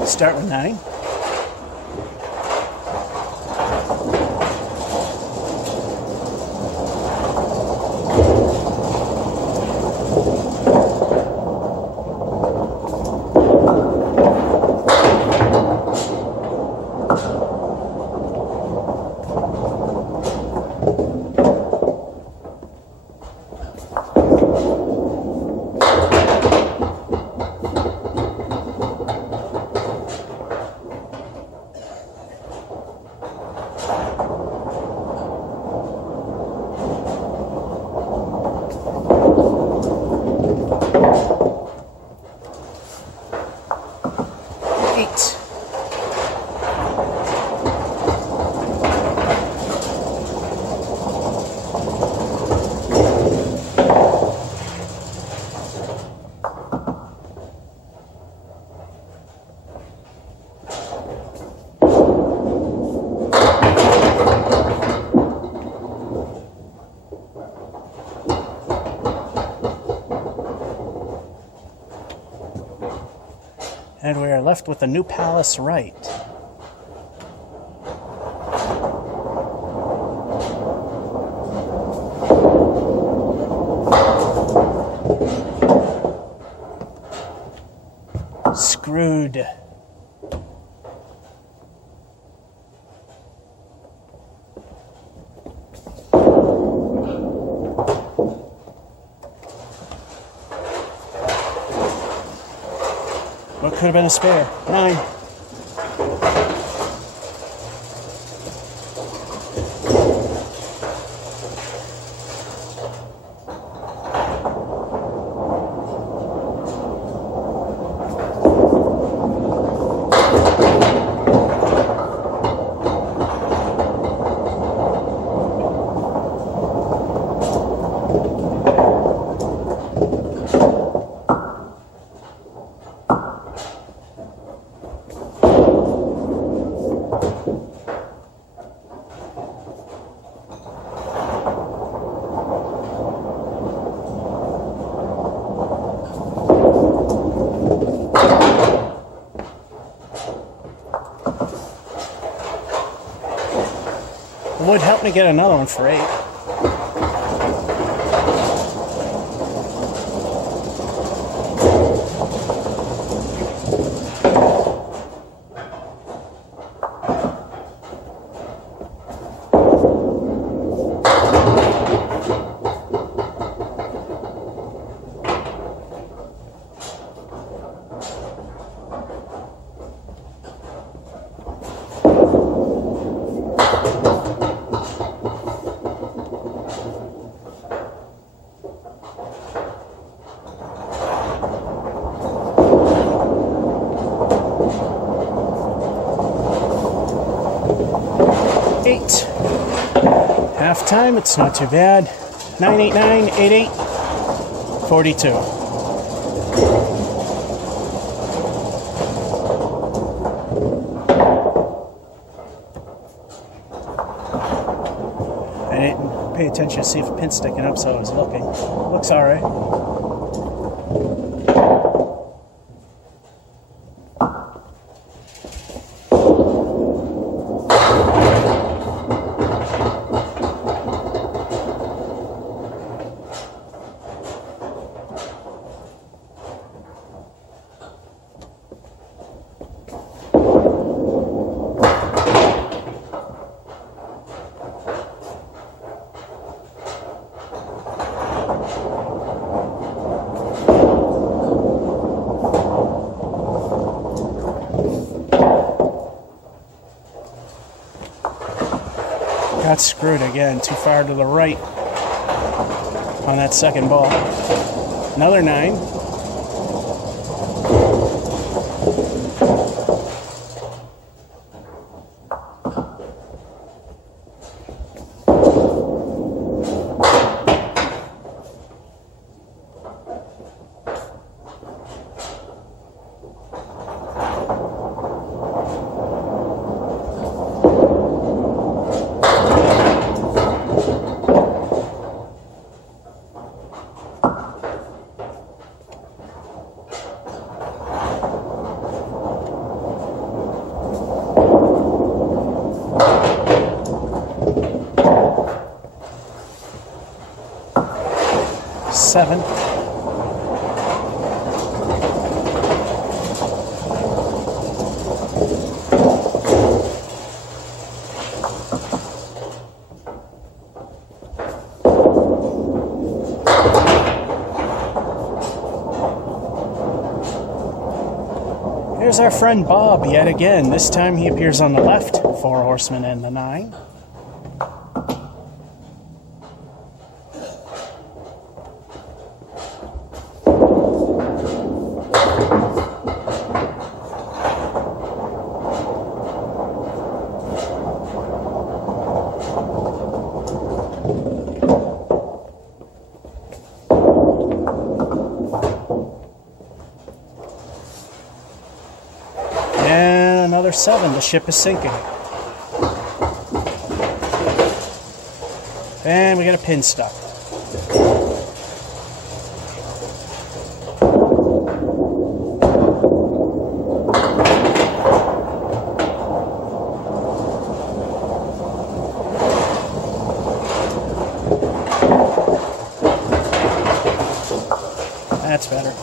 Start with 9. And we are left with the New Palace right. Screwed. What could have been a spare? 9. would help me get another one for 8. Half time, it's not too bad. 989, 88, 42. I didn't pay attention to see if a pin's sticking up, so I was looking. Looks all right. Got screwed again, too far to the right on that second ball. Another 9. Seven. Here's our friend Bob yet again. This time he appears on the left, 4 horsemen and the 9. And another 7. The ship is sinking. And we got a pin stuck. That's better.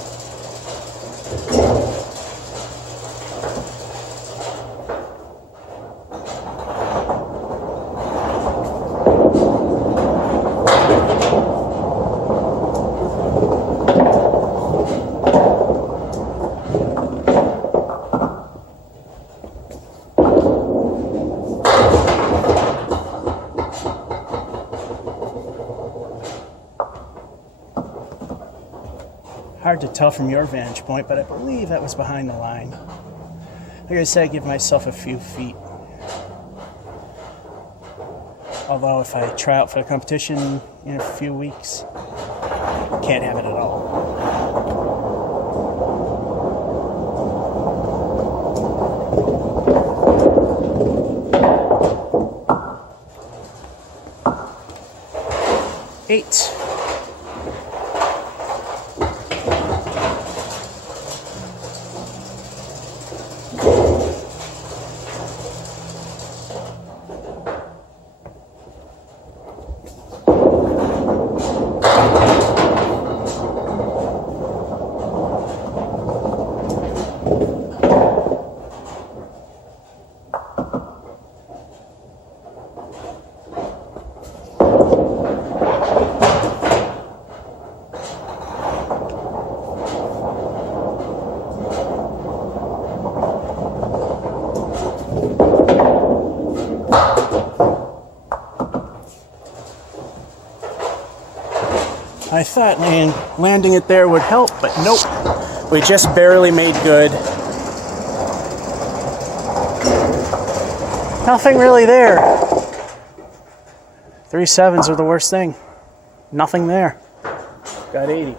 Hard to tell from your vantage point, but I believe that was behind the line. Like I said, I give myself a few feet. Although if I try out for the competition in a few weeks, can't have it at all. Eight. I thought landing it there would help, but nope. We just barely made good. Nothing really there. 3 7s are the worst thing. Nothing there. Got 80.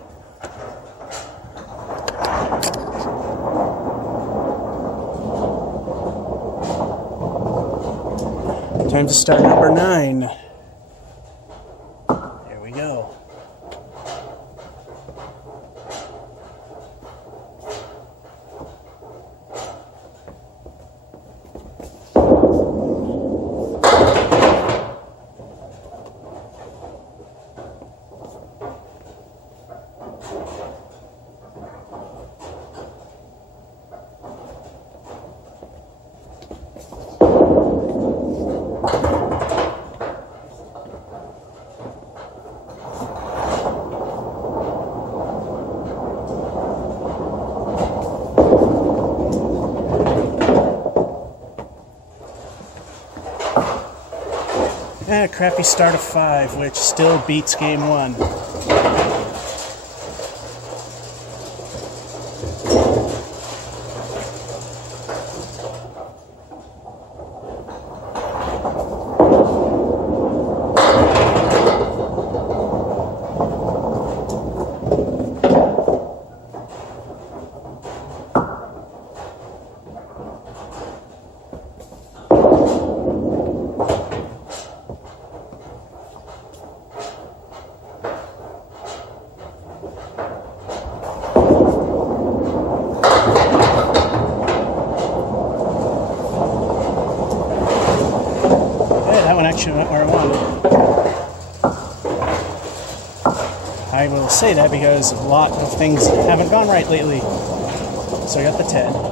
Time to start number 9. Here we go. A crappy start of 5, which still beats game 1. Actually went where I wanted. I will say that because a lot of things haven't gone right lately. So I got the 10.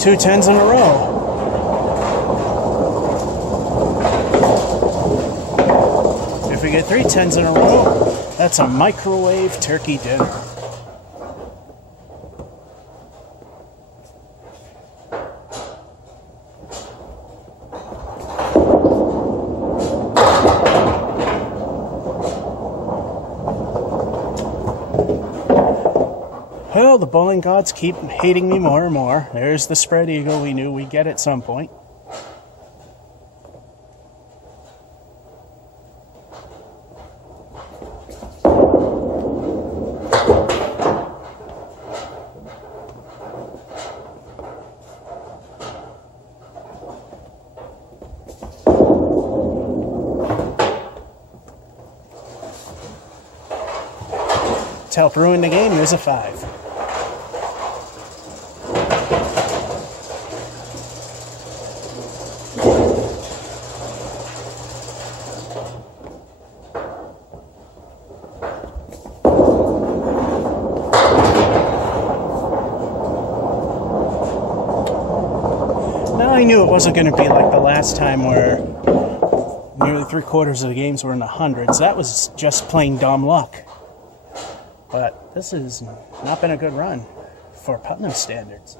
Two 10s in a row. If we get 3 10s in a row, that's a microwave turkey dinner. Well, the bowling gods keep hating me more and more. There's the spread eagle we knew we'd get at some point. To help ruin the game, there's a 5. Now I knew it wasn't going to be like the last time where nearly 3/4 of the games were in the hundreds. That was just plain dumb luck. But this has not been a good run for Putnam standards.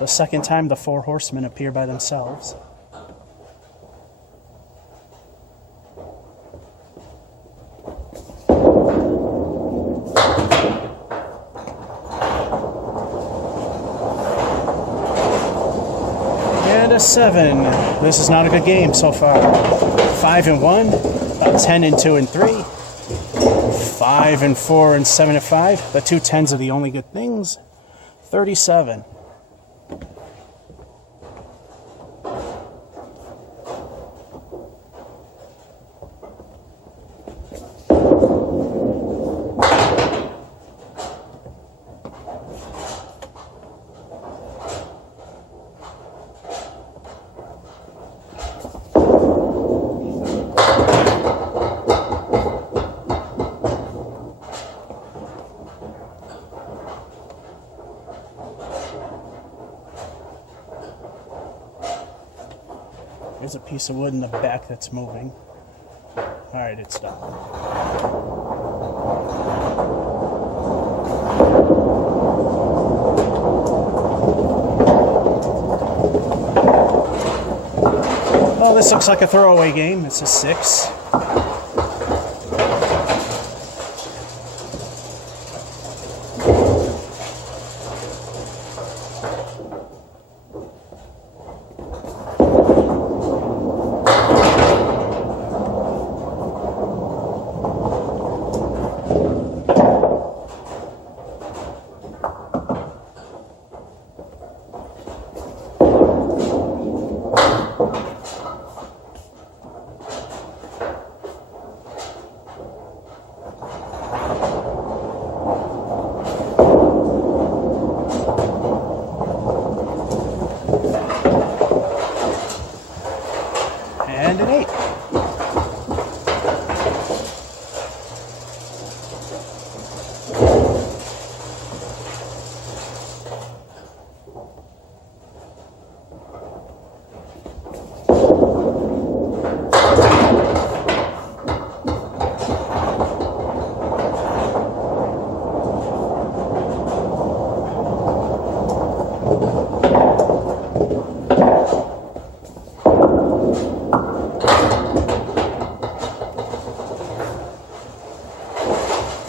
The second time the 4 horsemen appear by themselves. A 7. This is not a good game so far. 5 and 1, about 10 and 2 and 3. 5 and 4 and 7 and 5. The 2 10s are the only good things. 37. There's a piece of wood in the back that's moving. Alright, it's done. Oh, this looks like a throwaway game. It's a 6. And an 8.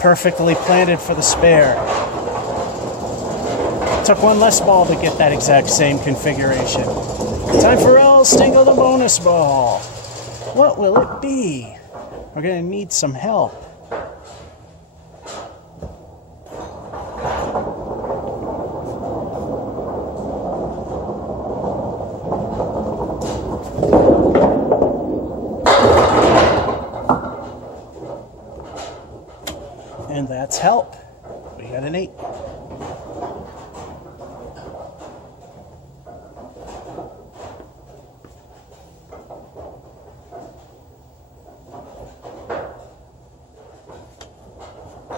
Perfectly planted for the spare. Took one less ball to get that exact same configuration. Time for El Stingo the bonus ball. What will it be? We're going to need some help. And that's help. We got an 8.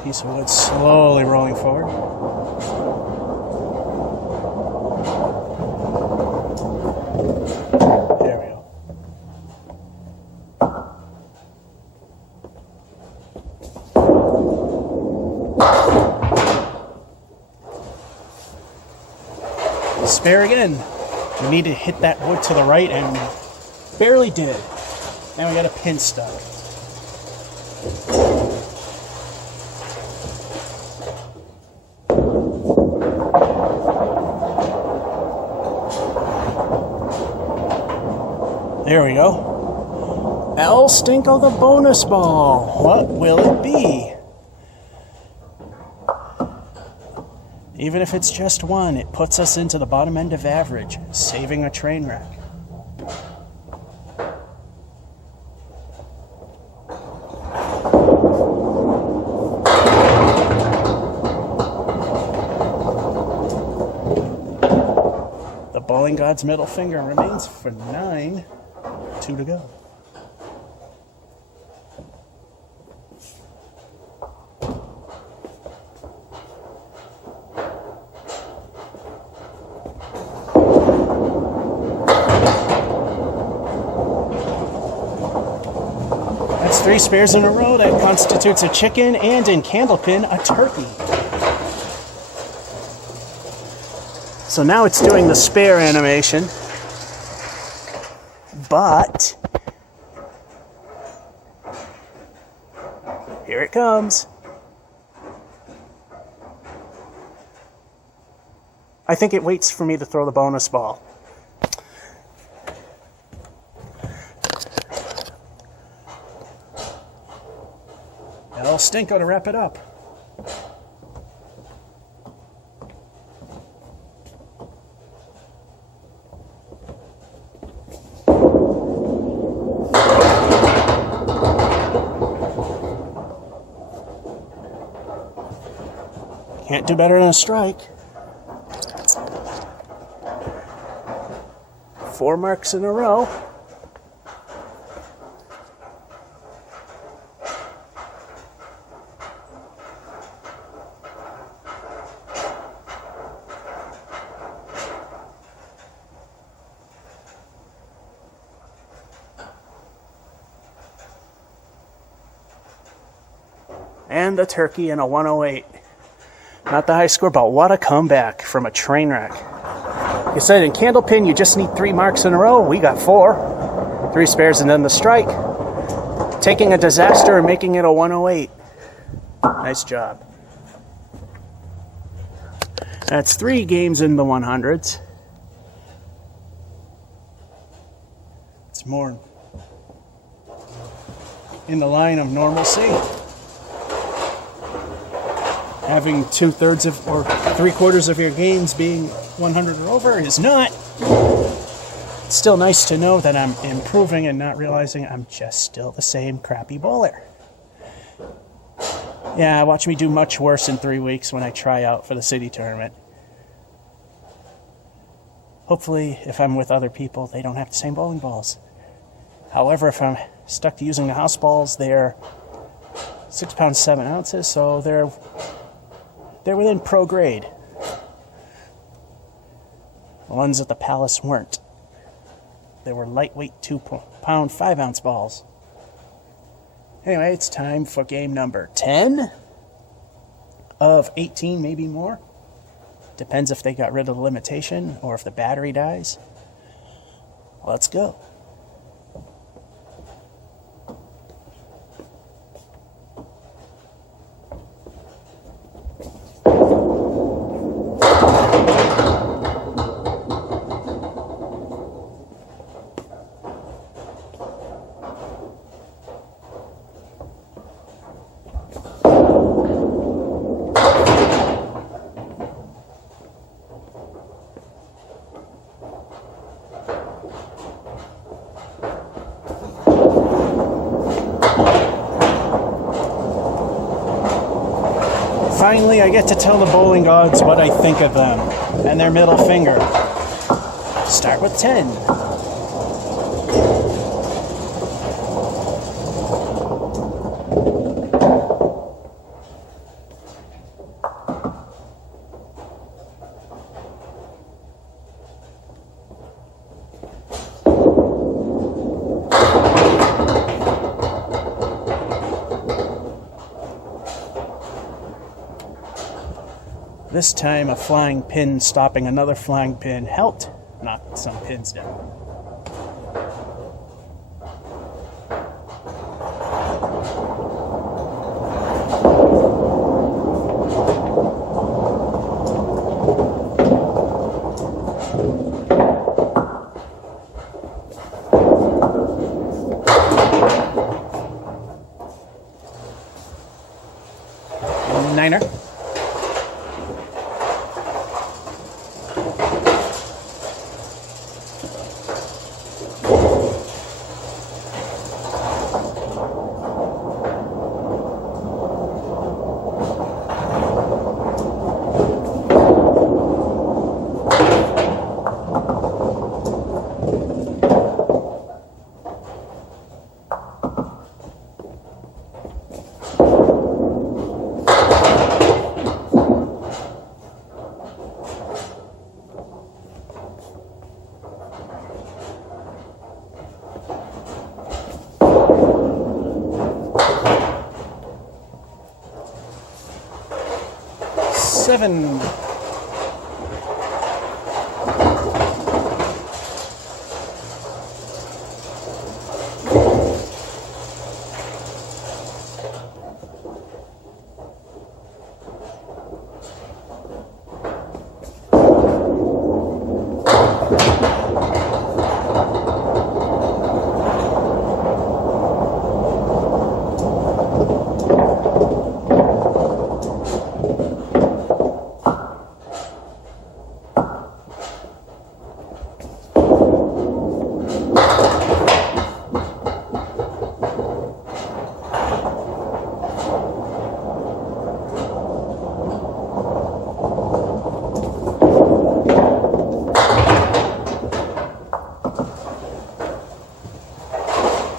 Piece of wood slowly rolling forward. There we go. Spare again. We need to hit that wood to the right and barely did. Now we got a pin stuck. There we go. El Stinko the bonus ball. What will it be? Even if it's just one, it puts us into the bottom end of average, saving a train wreck. The bowling god's middle finger remains for 9. 2 to go. That's 3 spares in a row. That constitutes a chicken, and in candlepin, a turkey. So now it's doing the spare animation. But here it comes. I think it waits for me to throw the bonus ball. El Stinko to wrap it up. Can't do better than a strike. 4 marks in a row. And a turkey and a 108. Not the high score, but what a comeback from a train wreck. Like I said, in candlepin, you just need 3 marks in a row. We got 4. 3 spares and then the strike. Taking a disaster and making it a 108. Nice job. That's 3 games in the 100s. It's more in the line of normalcy. Having 2/3 of or 3/4 of your games being 100 or over is not. It's still nice to know that I'm improving and not realizing I'm just still the same crappy bowler. Yeah, watch me do much worse in 3 weeks when I try out for the city tournament. Hopefully, if I'm with other people, they don't have the same bowling balls. However, if I'm stuck to using the house balls, they're 6 pounds 7 ounces, so they're within pro grade. The ones at the Palace weren't. They were lightweight 2 pound 5 ounce balls. Anyway, it's time for game number 10 of 18, maybe more. Depends if they got rid of the limitation or if the battery dies. Let's go. Finally, I get to tell the bowling gods what I think of them and their middle finger. Start with 10. This time, a flying pin stopping another flying pin helped knock some pins down. Niner. Seven.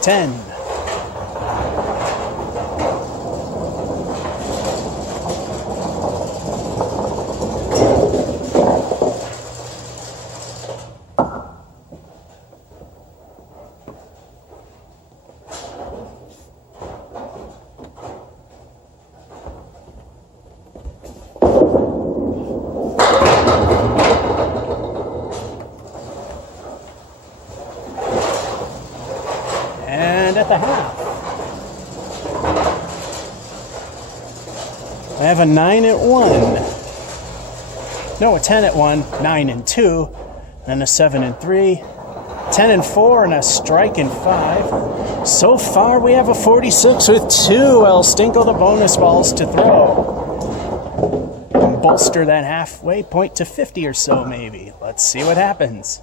10. And at the half, I have a 9 at 1. No, a 10 at 1, 9 and 2, and a 7 and 3, 10 and 4, and a strike and 5. So far, we have a 46 with 2. I'll stinkle the bonus balls to throw. And bolster that halfway point to 50 or so, maybe. Let's see what happens.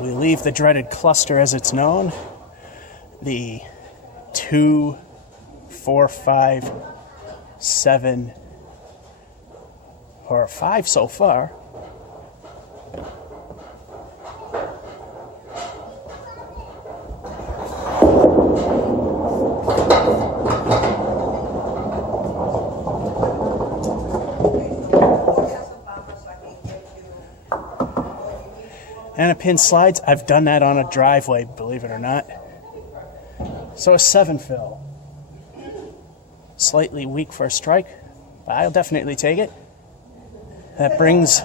We leave the dreaded cluster as it's known. The 2, 4, 5, 7, or 5 so far. And a pin slides. I've done that on a driveway, believe it or not. So a 7 fill. Slightly weak for a strike, but I'll definitely take it. That brings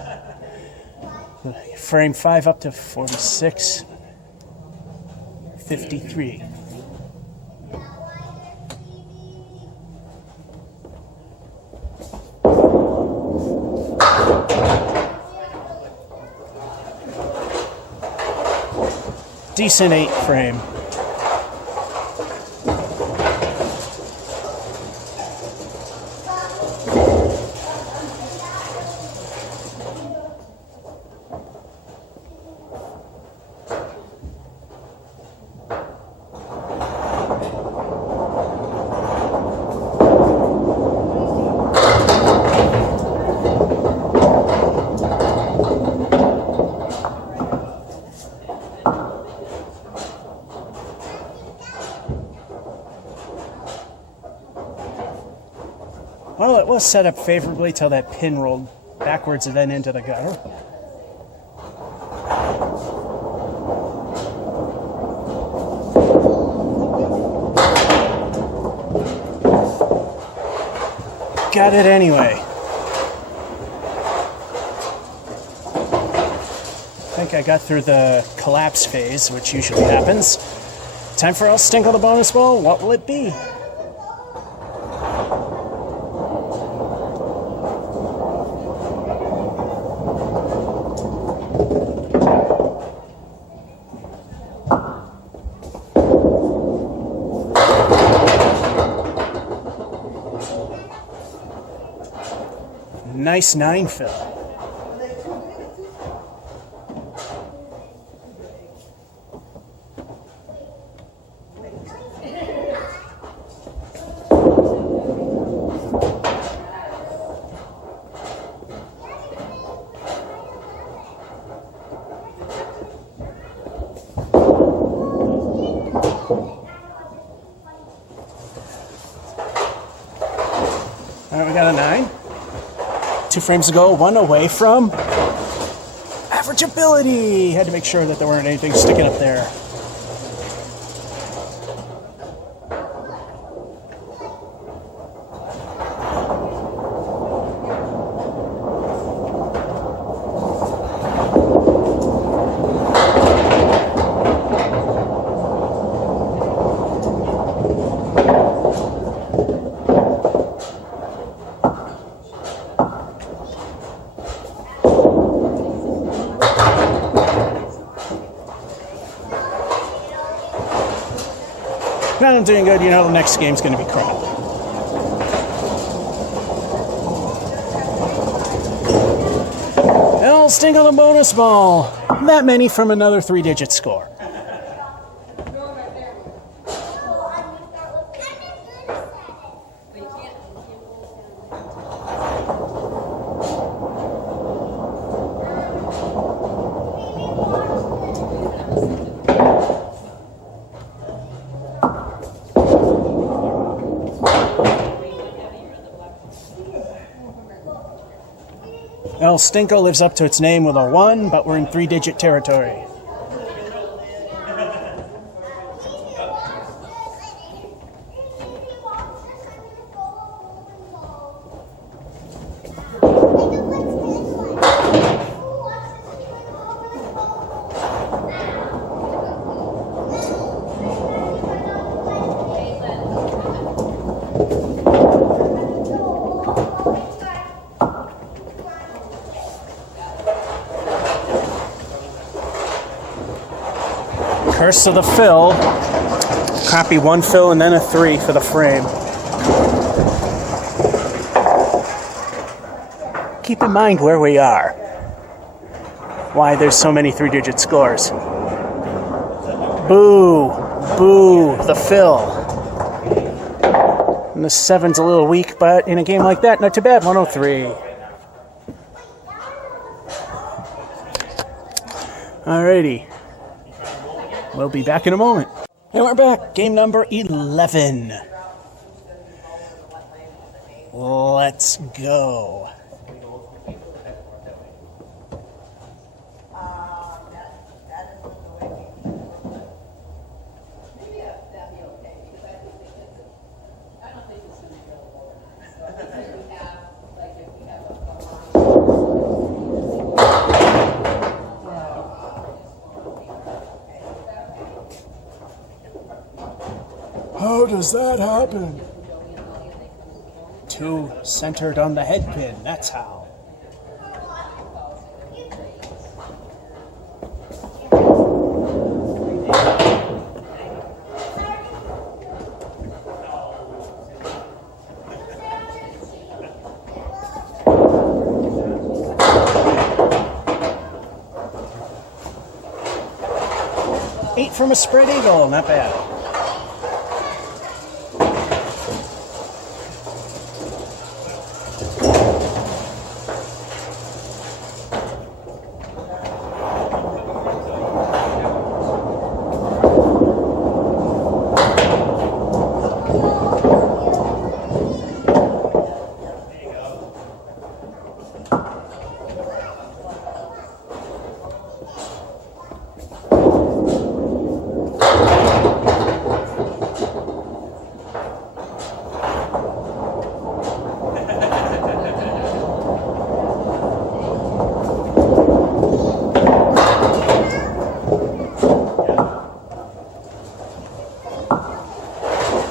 frame 5 up to 46, 53. Decent 8 frame. Well, it was set up favorably till that pin rolled backwards and then into the gutter. Got it anyway. I think I got through the collapse phase, which usually happens. Time for I'll stinkle the bonus ball. What will it be? Nice 9 fill. All right, we got a 9. 2 frames ago, 1 away from average ability. Had to make sure that there weren't anything sticking up there. Not I'm doing good, you know the next game's going to be crap. I'll stinkle the bonus ball. That many from another 3-digit score. El Stinko lives up to its name with a 1, but we're in 3-digit territory. Curse of the fill. Copy 1 fill and then a 3 for the frame. Keep in mind where we are. Why there's so many 3-digit scores. Boo! Boo! The fill. And the 7's a little weak, but in a game like that, not too bad. 103. Alrighty. We'll be back in a moment. And we're back. Game number 11. Let's go. How does that happen? 2 centered on the head pin, that's how. Eight from a spread eagle, not bad.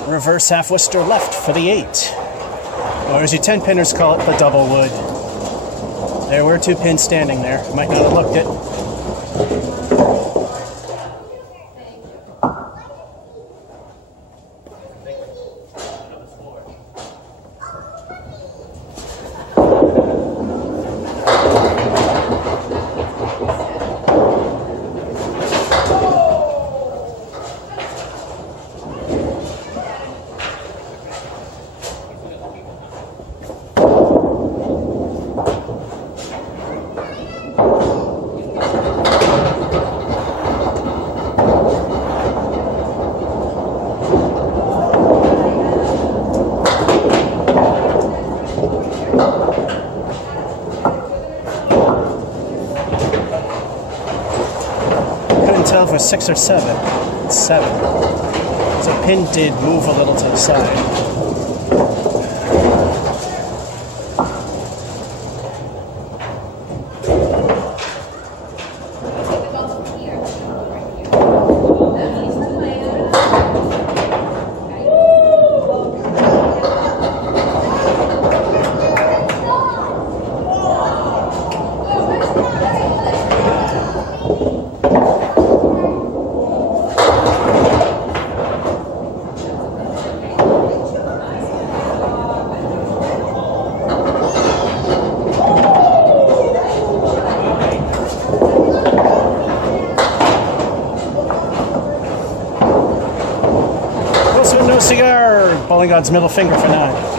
Reverse half Worcester left for the 8. Or as you 10-pinners call it, the double wood. There were 2 pins standing there. Might not have looked it. If it was 6 or 7. It's 7. So pin did move a little to the side. No cigar! Bowling God's middle finger for 9.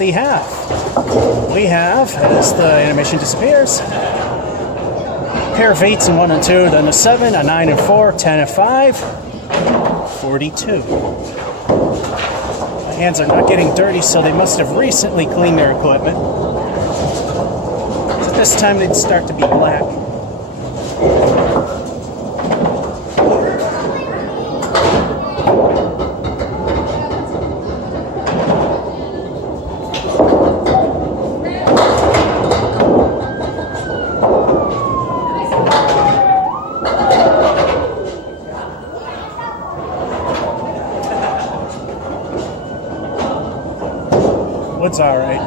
the half. We have, as the animation disappears, pair of 8s and 1 and 2, then a 7, a 9 and 4, 10 and 5, 42. My hands are not getting dirty, so they must have recently cleaned their equipment. So this time they'd start to be black. Wood's all right.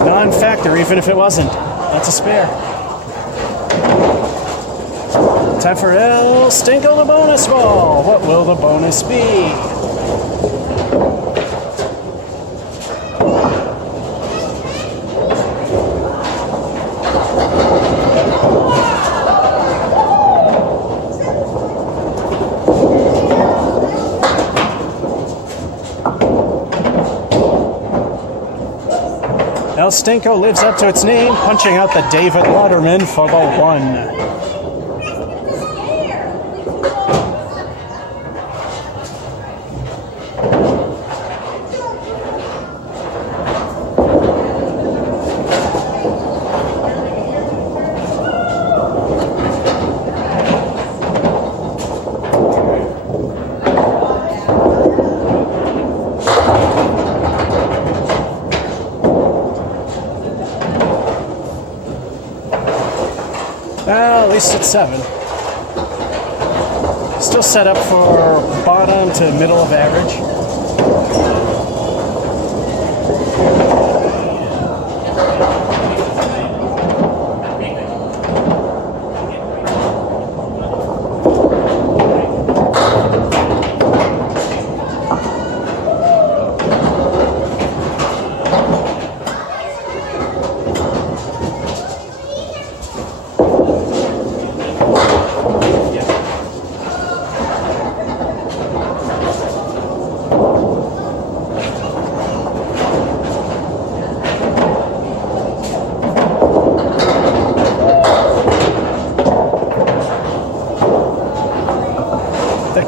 Non-factor, even if it wasn't. That's a spare. Time for El Stinko, the bonus ball. What will the bonus be? El Stinko lives up to its name, punching out the David Waterman for the 1. Well, at least it's 7. Still set up for bottom to middle of average.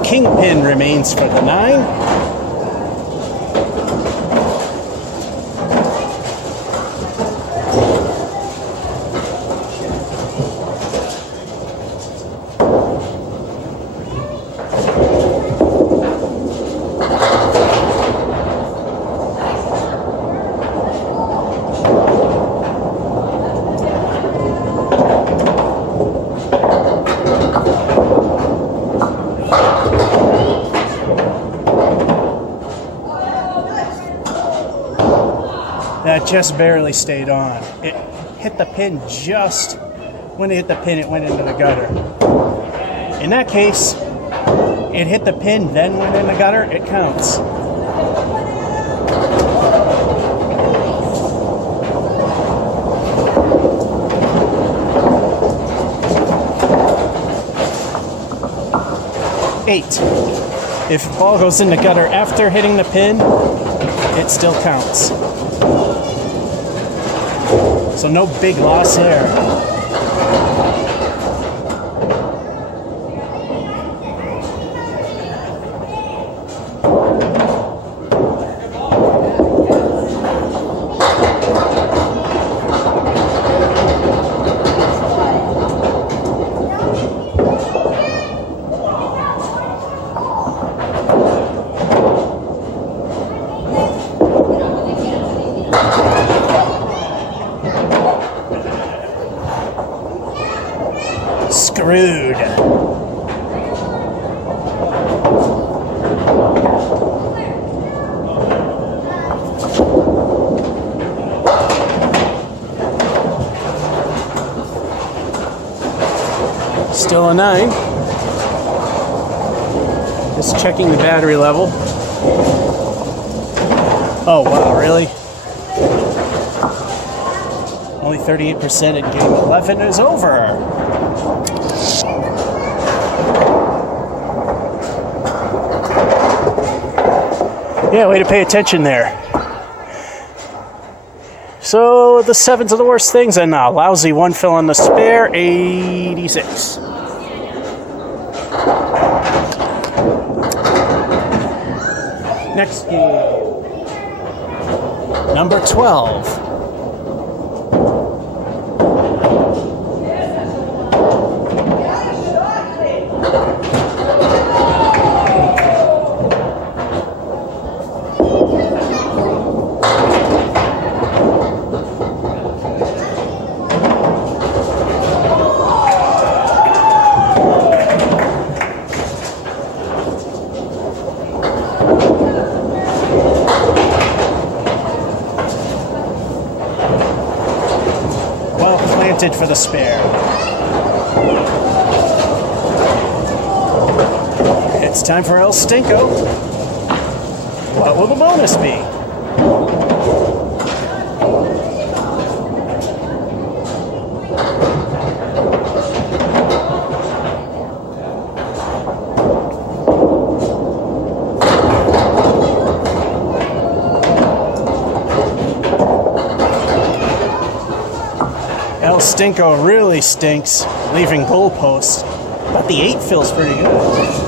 Kingpin remains for the 9. That just barely stayed on. It hit the pin just when it hit the pin, it went into the gutter. In that case, it hit the pin, then went in the gutter, it counts. Eight. If the ball goes in the gutter after hitting the pin, it still counts. So no big loss there. Screwed. Still a 9. Just checking the battery level. Oh wow, really? Only 38% in game 11 is over. Yeah, way to pay attention there. So the sevens are the worst things, and a lousy one fill on the spare, 86. Next game. Number 12. For the spare. It's time for El Stinko. What will the bonus be? El Stinko really stinks, leaving goalposts, but the 8 feels pretty good.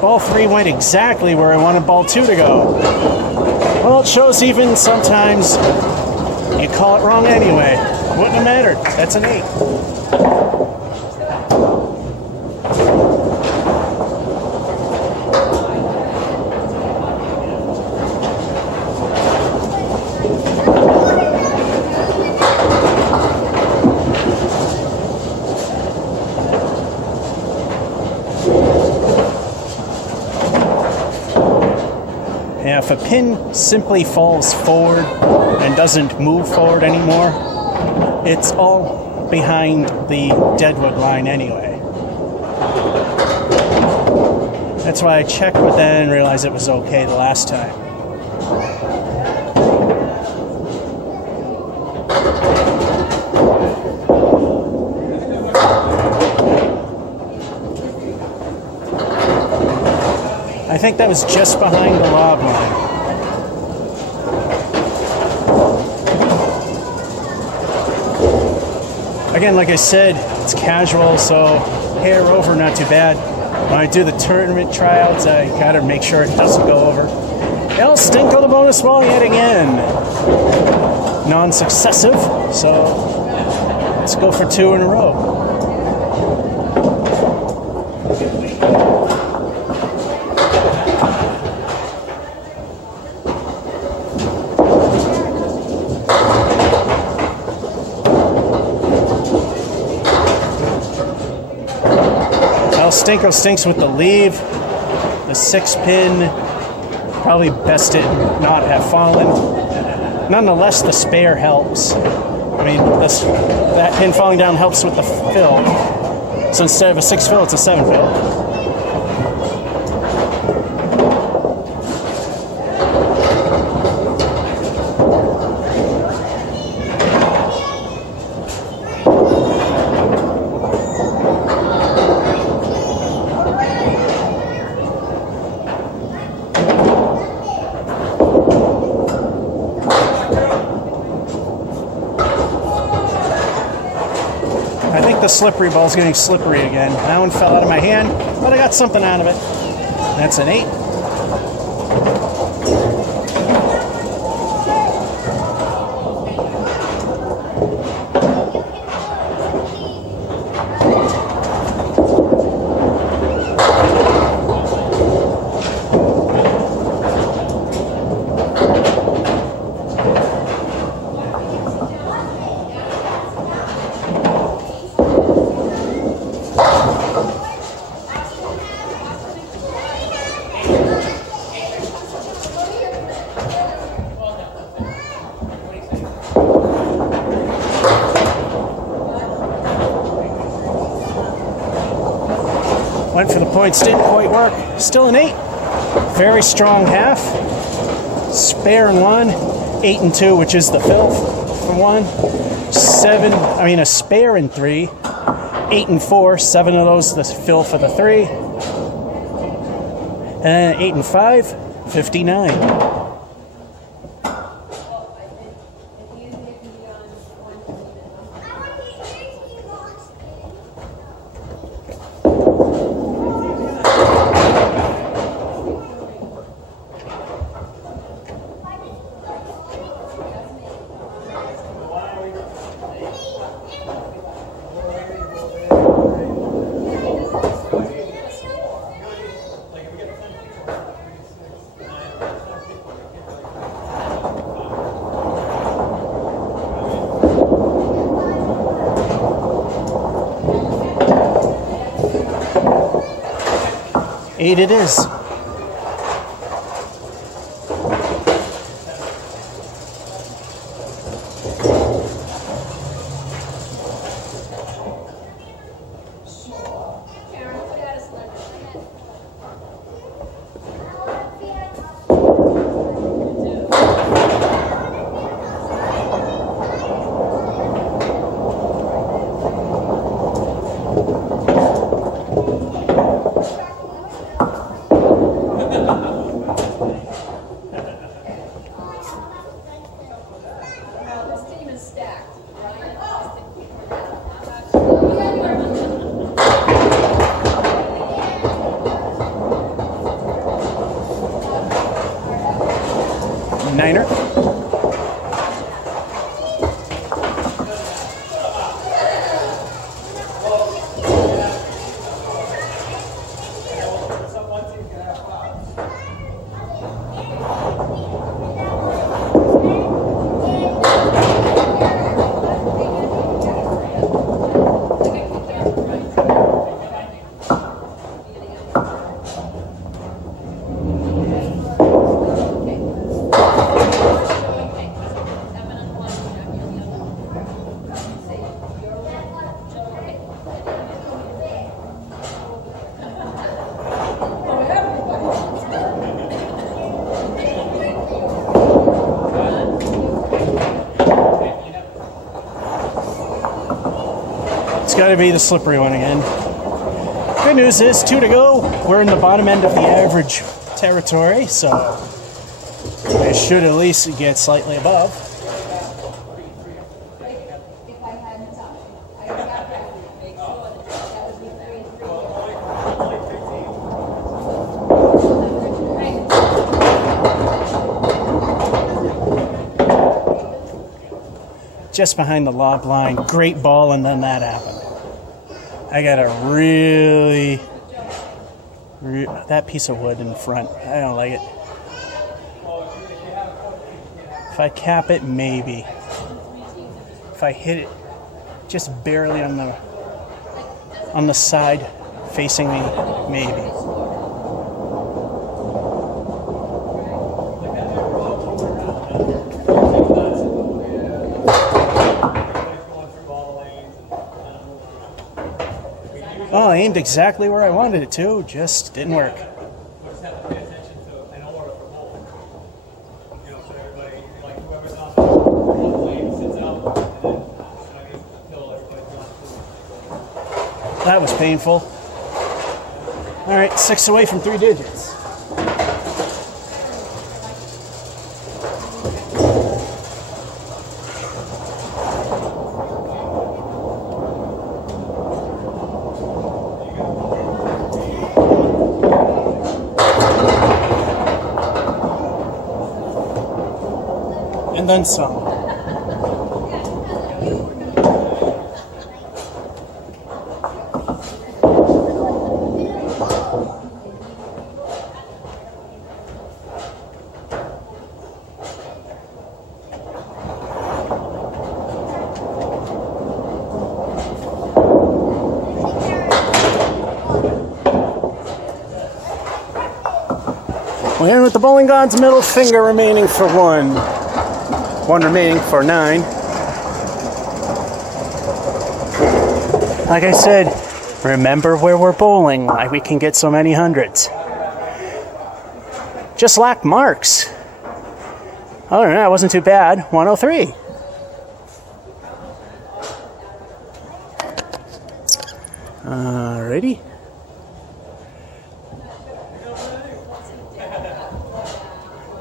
Ball 3 went exactly where I wanted ball 2 to go. Well, it shows even sometimes you call it wrong anyway. Wouldn't have mattered. That's an 8. Yeah, if a pin simply falls forward and doesn't move forward anymore, it's all behind the deadwood line anyway. That's why I checked with that and realized it was okay the last time. I think that was just behind the lob line. Again, like I said, it's casual, so hair over, not too bad. When I do the tournament tryouts, I gotta make sure it doesn't go over. El Stinko the bonus ball yet again. Non-successive, so let's go for 2 in a row. Stinko stinks with the leave. The 6 pin, probably best it not have fallen. Nonetheless, the spare helps. I mean, that pin falling down helps with the fill. So instead of a 6 fill, it's a 7 fill. The slippery ball's getting slippery again. That one fell out of my hand, but I got something out of it. That's an 8. points didn't quite work. Still an 8. Very strong half. Spare in 1. 8 and 2, which is the filth for 1. A spare in 3. 8 and 4. 7 of those the fill for the 3. And 8 and 5. 59. Eight it is. Niner. It's got to be the slippery one again. Good news is 2 to go. We're in the bottom end of the average territory, so I should at least get slightly above. Just behind the lob line, great ball, and then that happened. I got a that piece of wood in the front. I don't like it. If I cap it, maybe. If I hit it just barely on the side facing me, maybe. Oh, I aimed exactly where I wanted it to, just didn't work. That was painful. All right, 6 away from 3 digits. And then some. We're in with the bowling god's middle finger remaining for 1. 1 remaining for 9. Like I said, Remember where we're bowling, why we can get so many hundreds. Just lack marks. Oh, no, that wasn't too bad. 103. Alrighty.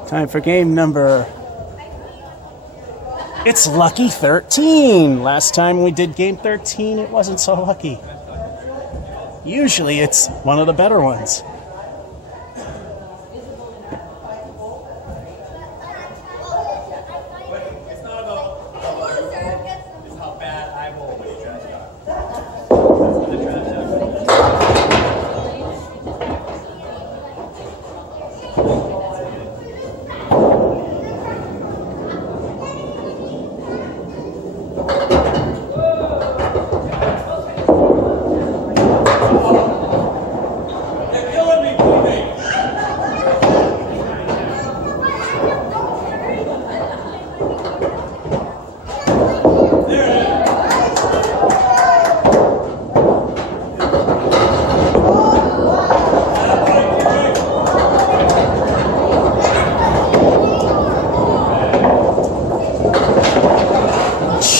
Time for game number. It's lucky 13. Last time we did game 13, it wasn't so lucky. Usually it's one of the better ones.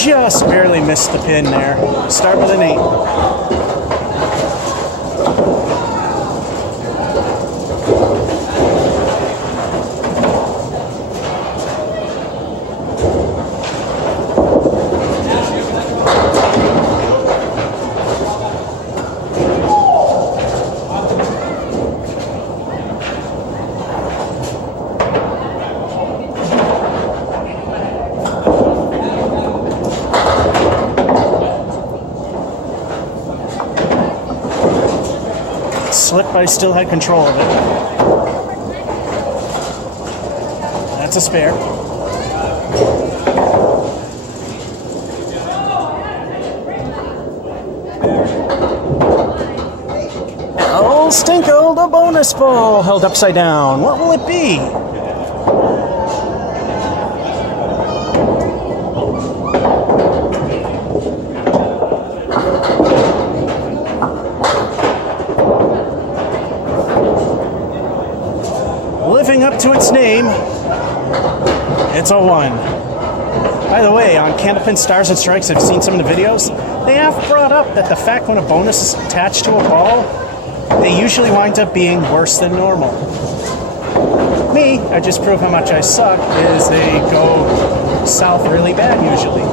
Just barely missed the pin there. Start with an 8. Slipped, but I still had control of it. That's a spare. El Stinko, the bonus ball held upside down. What will it be? Living up to its name, it's a 1. By the way, on Candlepin Stars and Strikes, I've seen some of the videos. They have brought up that the fact when a bonus is attached to a ball, they usually wind up being worse than normal. Me, I just prove how much I suck, is they go south really bad usually.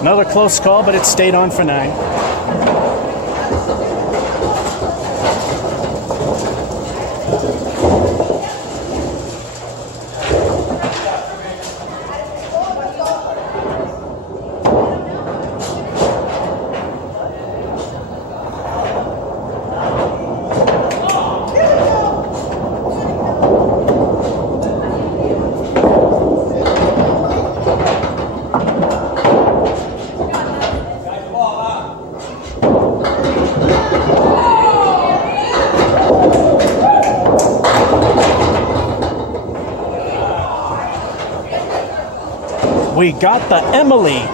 Another close call, but it stayed on for 9. We got the Emily.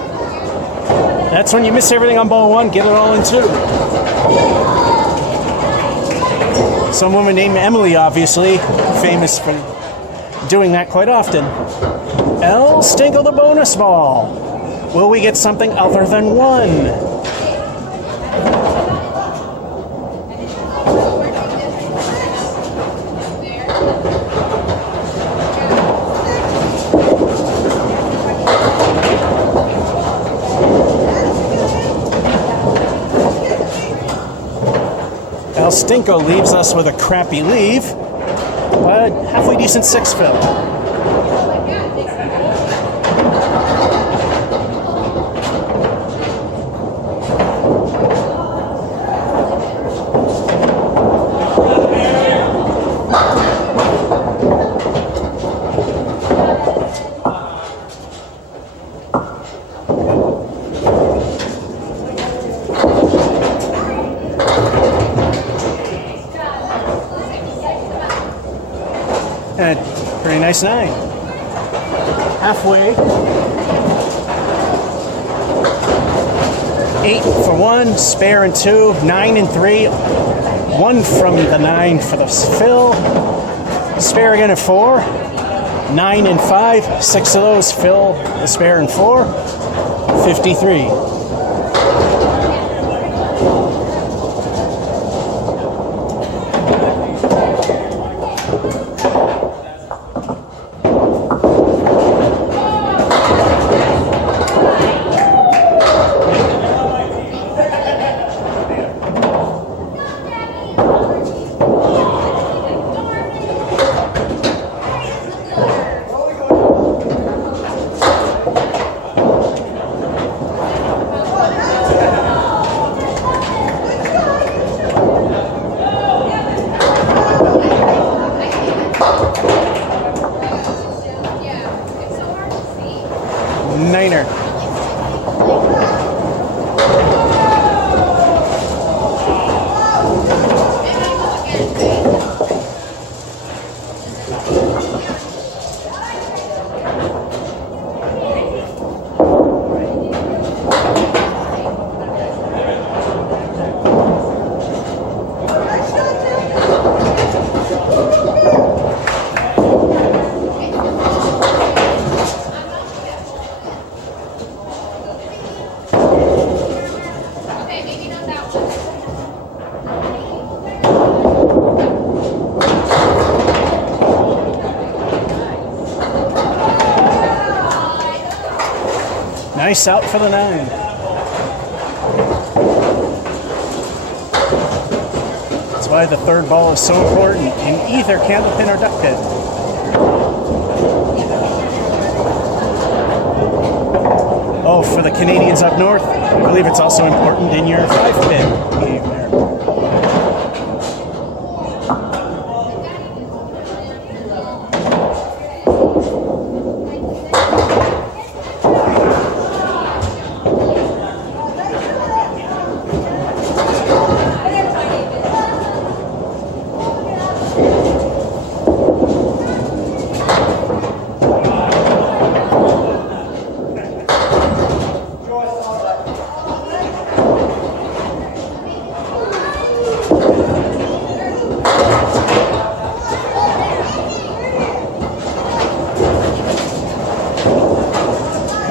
That's when you miss everything on ball 1, get it all in 2. Some woman named Emily, obviously, famous for doing that quite often. El Stinko, the bonus ball. Will we get something other than 1? El Stinko leaves us with a crappy leave, but halfway decent 6 fill. Pretty nice 9. Halfway. 8 for 1, spare and 2, 9 and 3. 1 from the 9 for the fill. Spare again at 4. 9 and 5. 6 of those fill the spare and 4. 53. Niner. Nice out for the 9. That's why the third ball is so important in either candlepin or duck pin. Oh, for the Canadians up north, I believe it's also important in your 5-pin game there.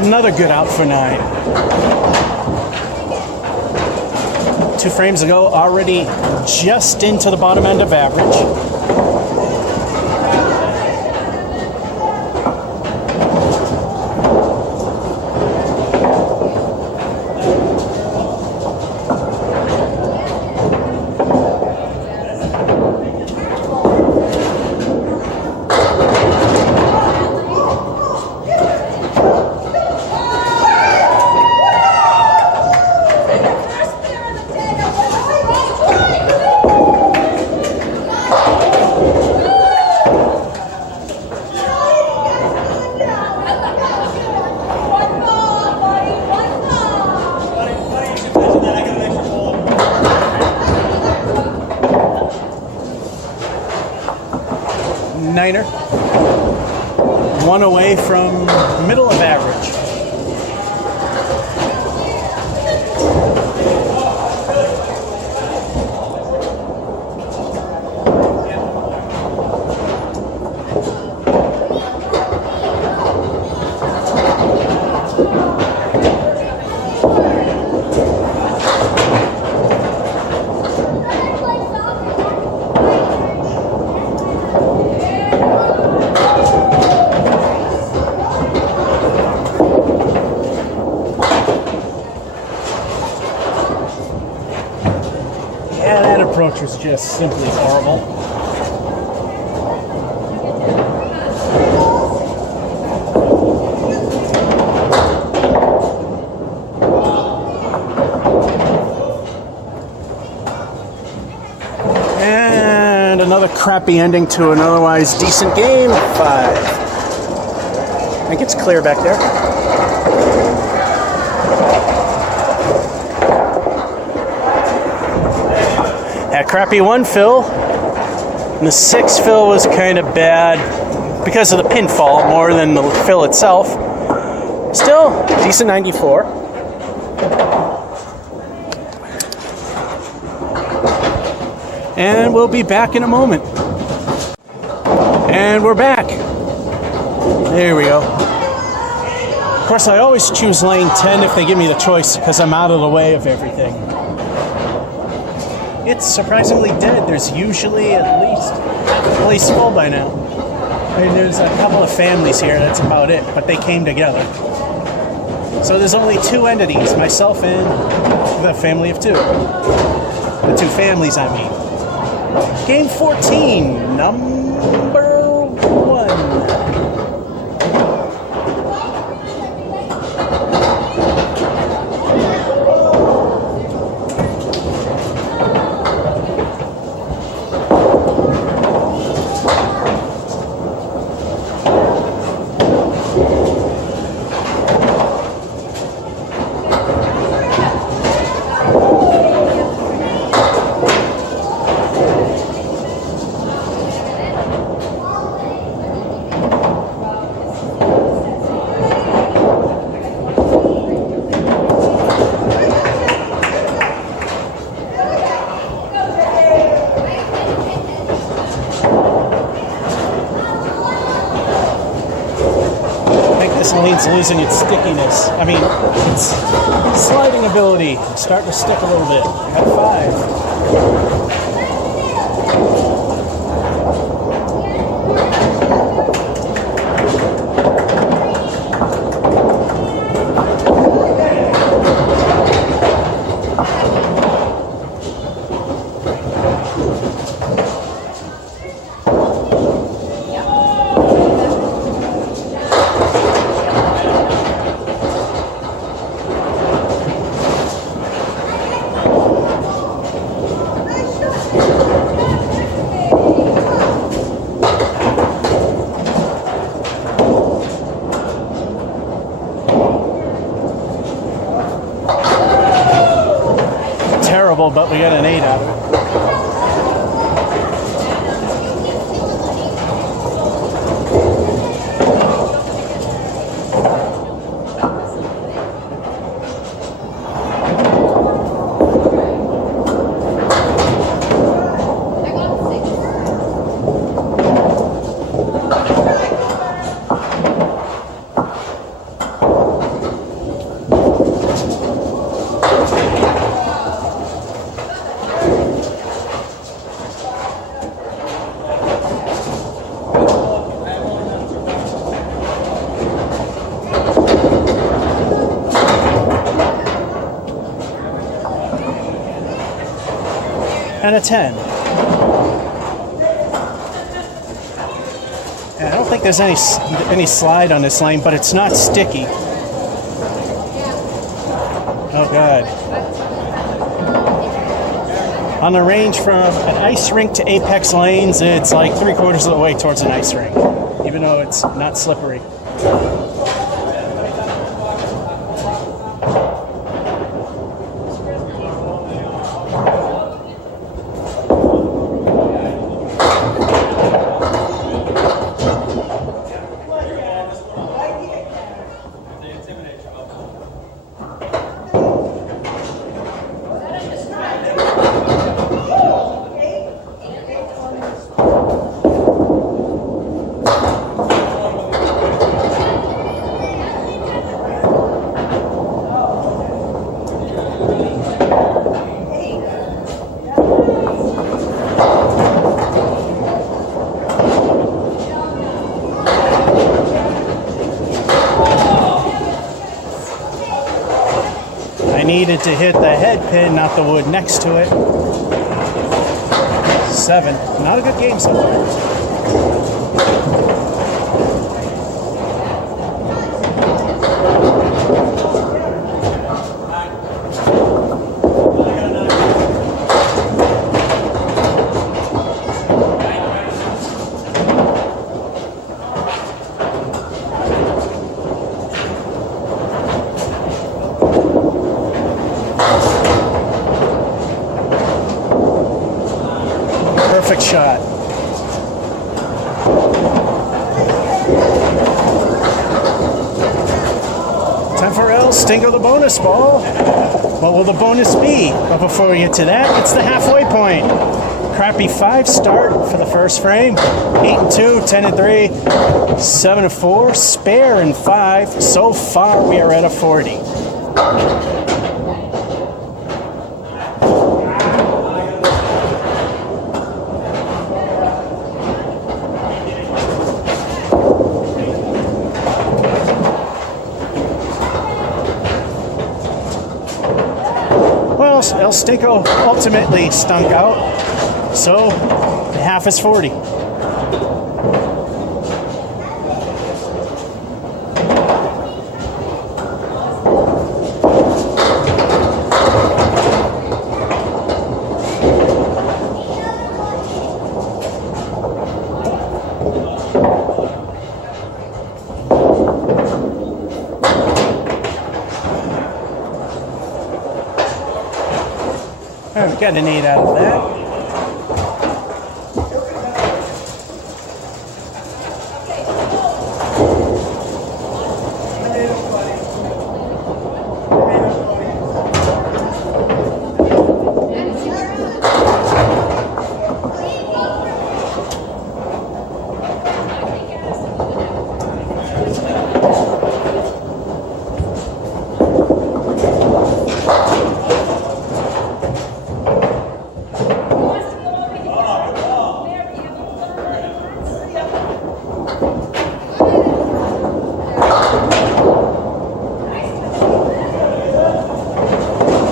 Another good out for 9. 2 frames ago, already just into the bottom end of average. Niner. 1 away from middle of average. Yeah, that approach was just simply horrible. And another crappy ending to an otherwise decent game. 5. I think it's clear back there. That crappy 1 fill. And the 6 fill was kind of bad. because of the pinfall more than the fill itself. Still, decent 94. And we'll be back in a moment. And we're back. There we go. Of course, I always choose lane 10 if they give me the choice because I'm out of the way of everything. It's surprisingly dead. There's usually at least full by now. I mean, there's a couple of families here, that's about it, but they came together. So there's only two entities, myself and the family of two. The two families, I mean. Game 14, number 1. This lane's losing its stickiness. I mean, its sliding ability. It's starting to stick a little bit. At 5. But we got an 8 out of it. And a 10. And I don't think there's any slide on this lane, but it's not sticky. Oh God. On the range from an ice rink to Apex Lanes, it's like 3/4 of the way towards an ice rink, even though it's not slippery. Needed to hit the head pin, not the wood next to it. 7. Not a good game so far. Perfect shot. Stinko the bonus ball. What will the bonus be? But before we get to that, it's the halfway point. Crappy 5 start for the first frame. 8-2, 10-3, 7-4, spare in 5. So far, we are at a 40. Well, El Stinko ultimately stunk out. So, half is 40. All right, we got an 8 out of that.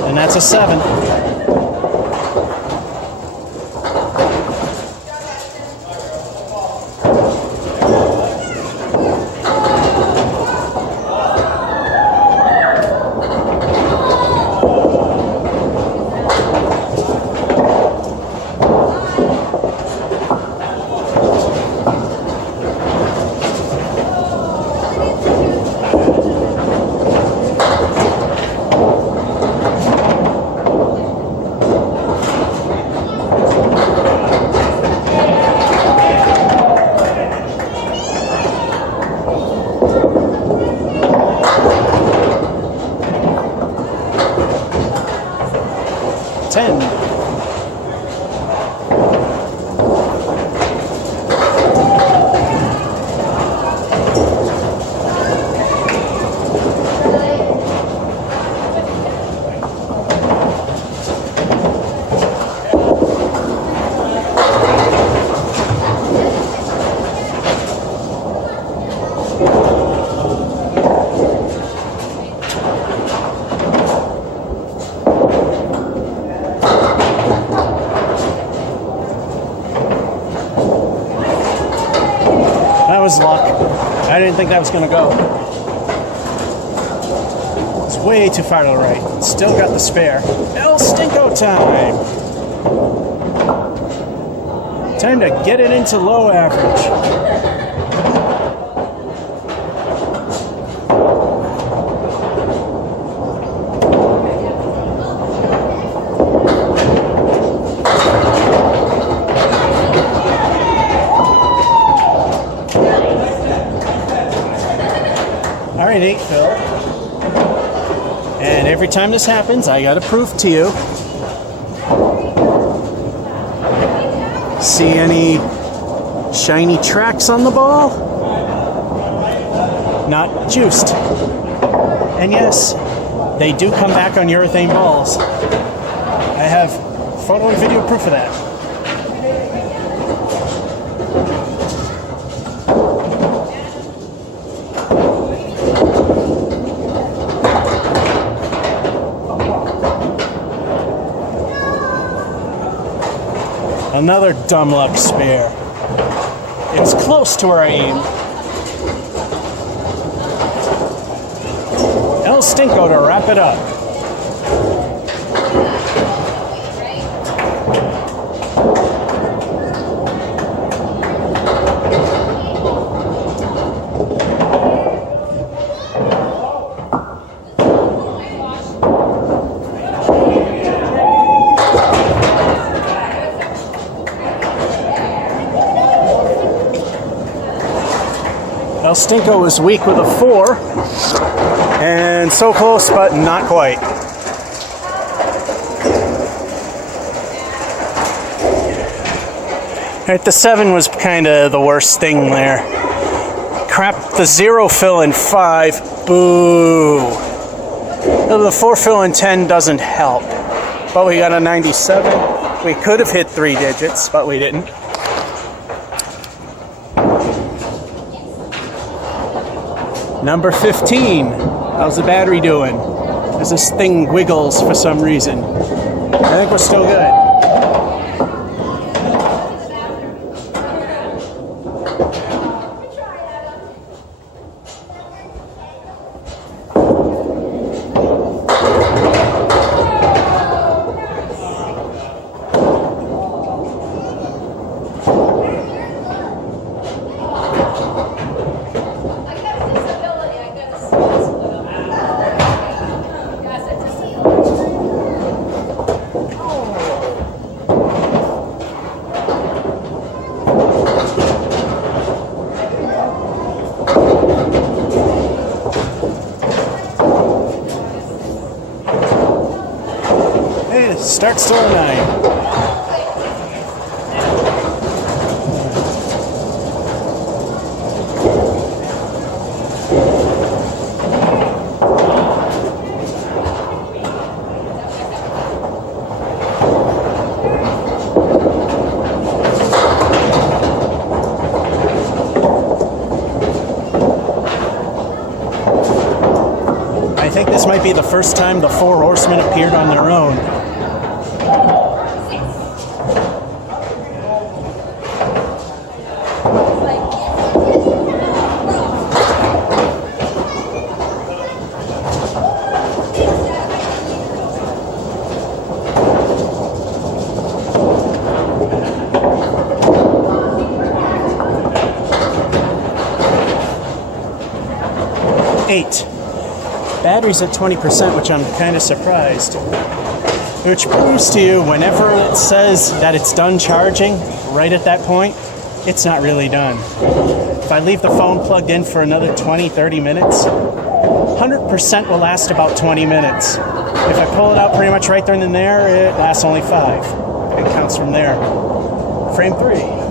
And that's a 7. Was luck. I didn't think that was going to go. It's way too far to the right. Still got the spare. El Stinko time. Time to get it into low average. All right, 8 Phil. And every time this happens, I gotta prove to you. See any shiny tracks on the ball? Not juiced. And yes, they do come back on urethane balls. I have photo and video proof of that. Another dumb luck spare. It was close to where I aimed. El Stinko to wrap it up. El Stinko was weak with a 4. And so close, but not quite. Alright, the 7 was kind of the worst thing there. Crap, the 0 fill in 5. Boo. The 4 fill in 10 doesn't help. But we got a 97. We could have hit 3 digits, but we didn't. Number 15. How's the battery doing? As this thing wiggles for some reason. I think we're still good. Start store 9. I think this might be the first time the 4 horsemen appeared on their own. Battery's at 20%, which I'm kind of surprised. Which proves to you, whenever it says that it's done charging, right at that point, it's not really done. If I leave the phone plugged in for another 20, 30 minutes, 100% will last about 20 minutes. If I pull it out pretty much right then and there, it lasts only 5. It counts from there. Frame 3.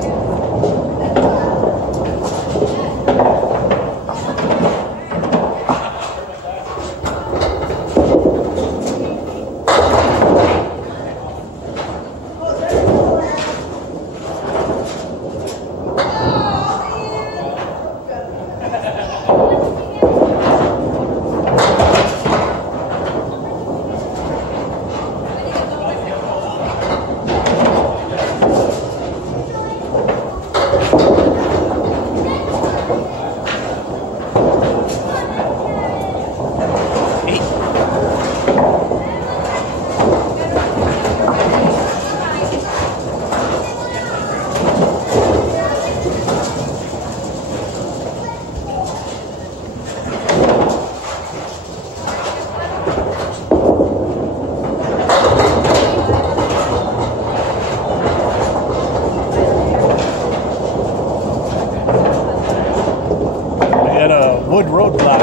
Wood roadblock.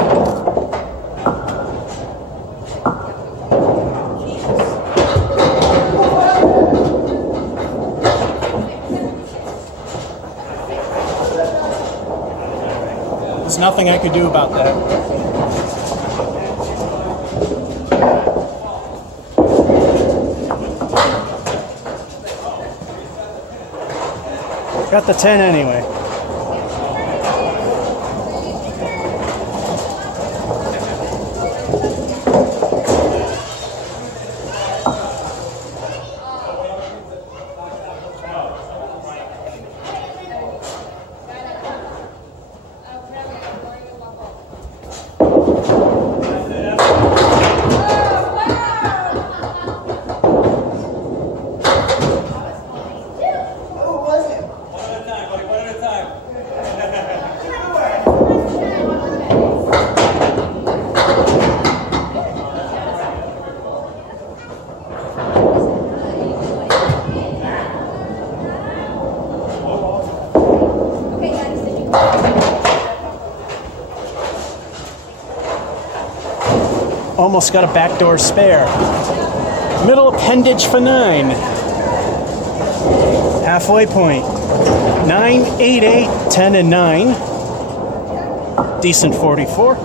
There's nothing I could do about that. Got the 10 anyway. One at a time. almost got a backdoor spare. Middle appendage for 9. Halfway point. 9, 8, 8, 10, and 9. Decent 44.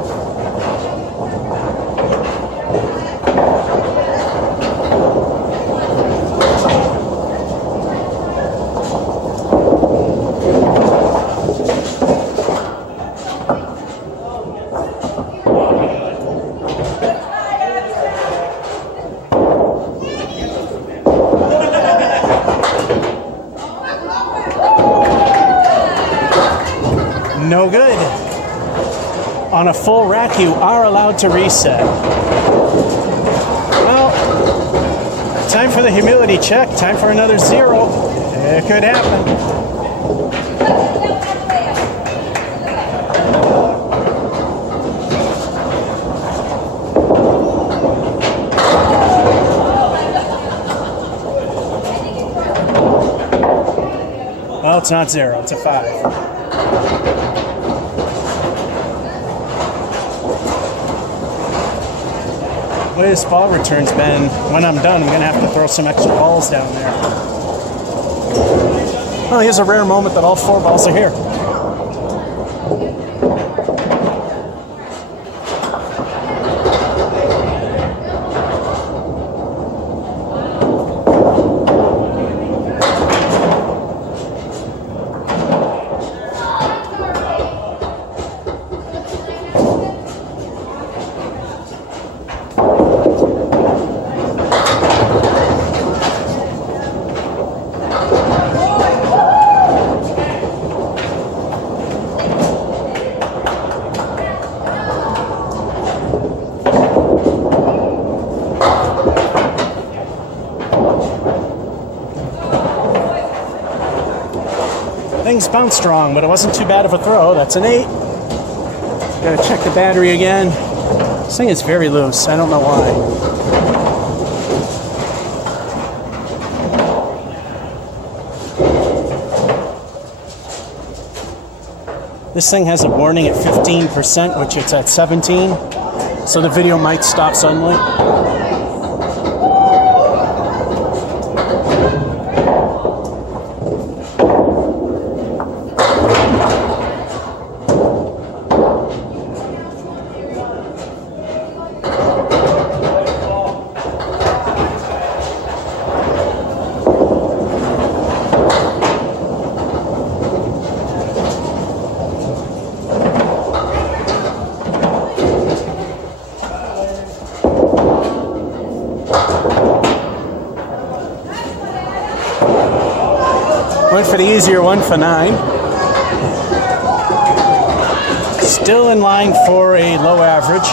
No good. On a full rack, you are allowed to reset. Well, time for the humility check. Time for another 0. It could happen. Well, it's not 0. It's a 5. The way this ball return's been, when I'm done, I'm going to have to throw some extra balls down there. Well, here's a rare moment that all 4 balls are here. Things bounced strong, but it wasn't too bad of a throw. That's an 8. Gotta check the battery again. This thing is very loose. I don't know why. This thing has a warning at 15%, which it's at 17. So the video might stop suddenly. Went for the easier one for 9. Still in line for a low average.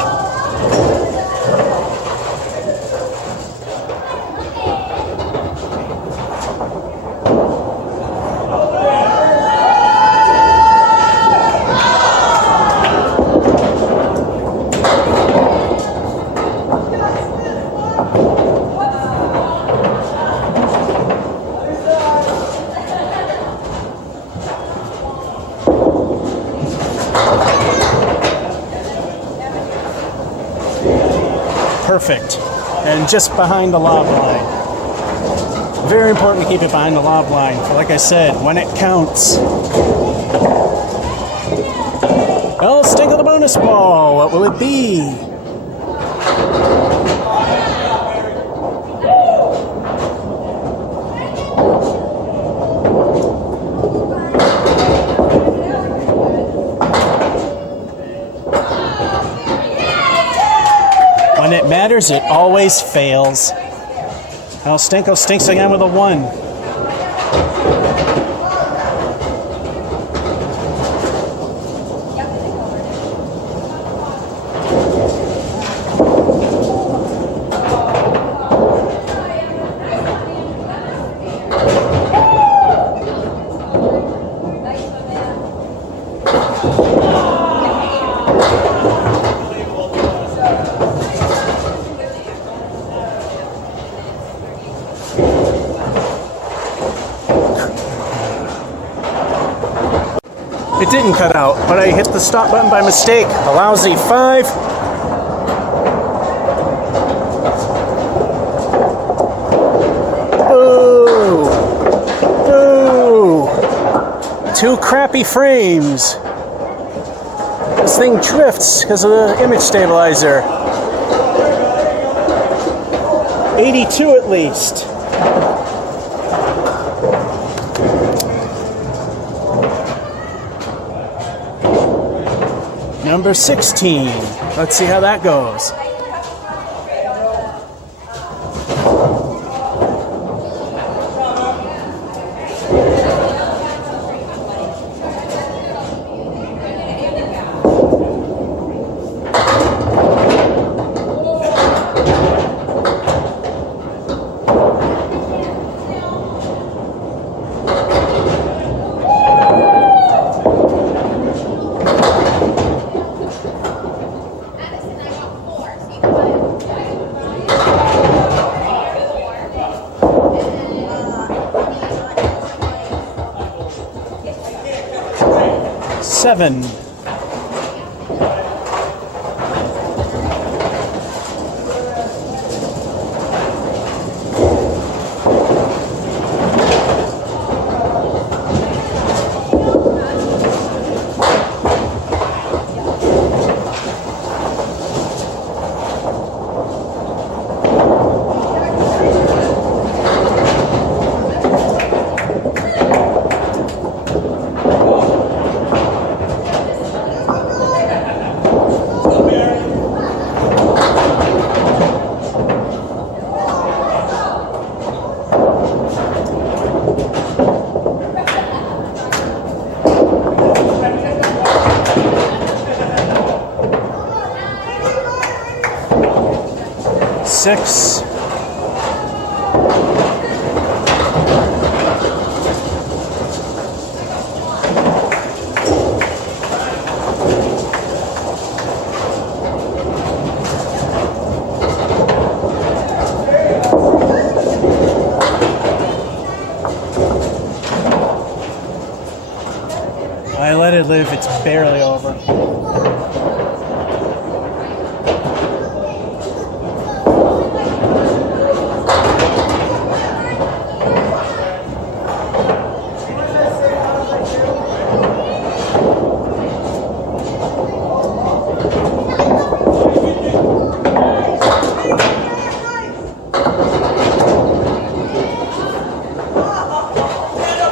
Perfect. And just behind the lob line. Very important to keep it behind the lob line. For like I said, when it counts. Well, stick of the bonus ball. What will it be? When it matters, it always fails. Well, Stinko stinks again with a 1. It didn't cut out, but I hit the stop button by mistake. A lousy 5. Two crappy frames. This thing drifts because of the image stabilizer. 82 at least. Number 16. Let's see how that goes. Seven. Six. I let it live, it's barely over.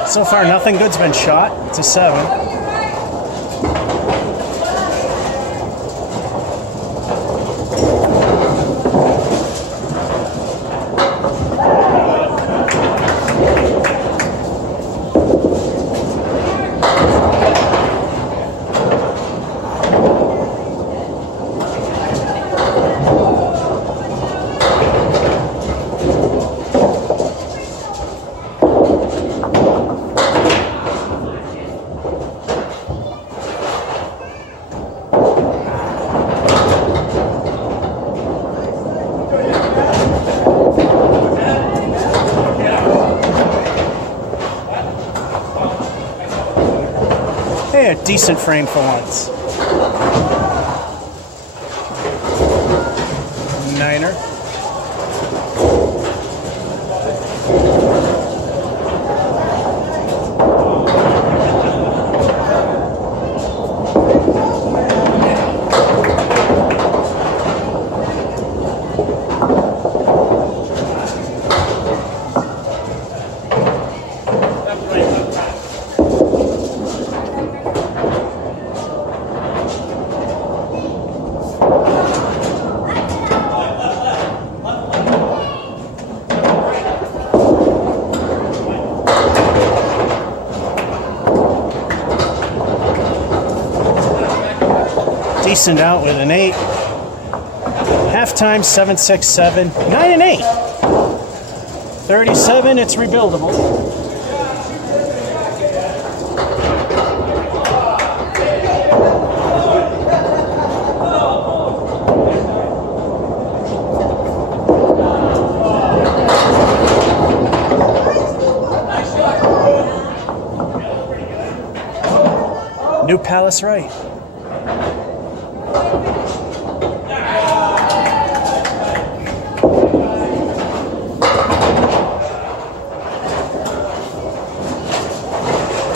So far, nothing good's been shot. It's a 7. Hey, a decent frame for once. Niner. Decent out with an 8. Halftime 7-6-7. 9 and 8. 37. It's rebuildable. New Palace right.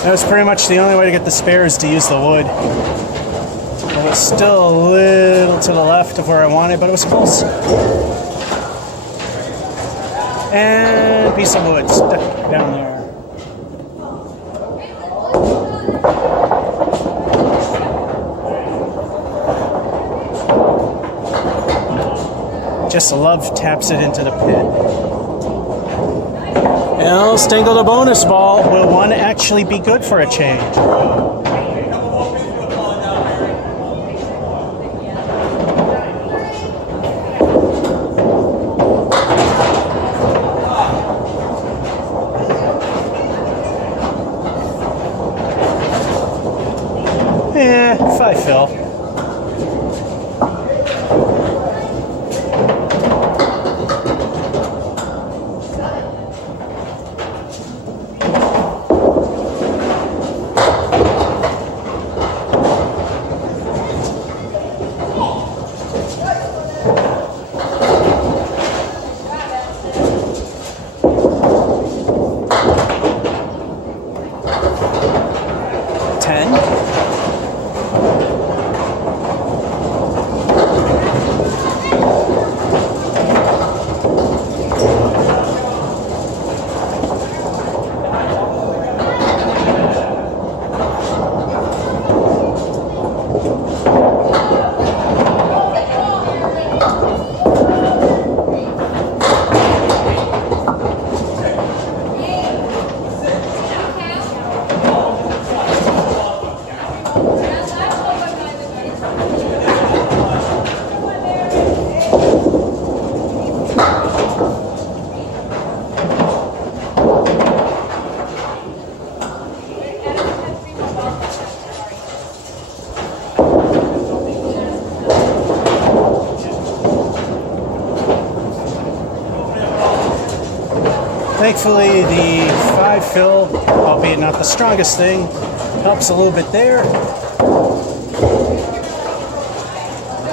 That was pretty much the only way to get the spares to use the wood. It was still a little to the left of where I wanted, but it was close. And a piece of wood stuck down there. Just love taps it into the pit. Well, Stingle the bonus ball. Will one actually be good for a change? If I fill. Thankfully, the 5 fill, albeit not the strongest thing, helps a little bit there.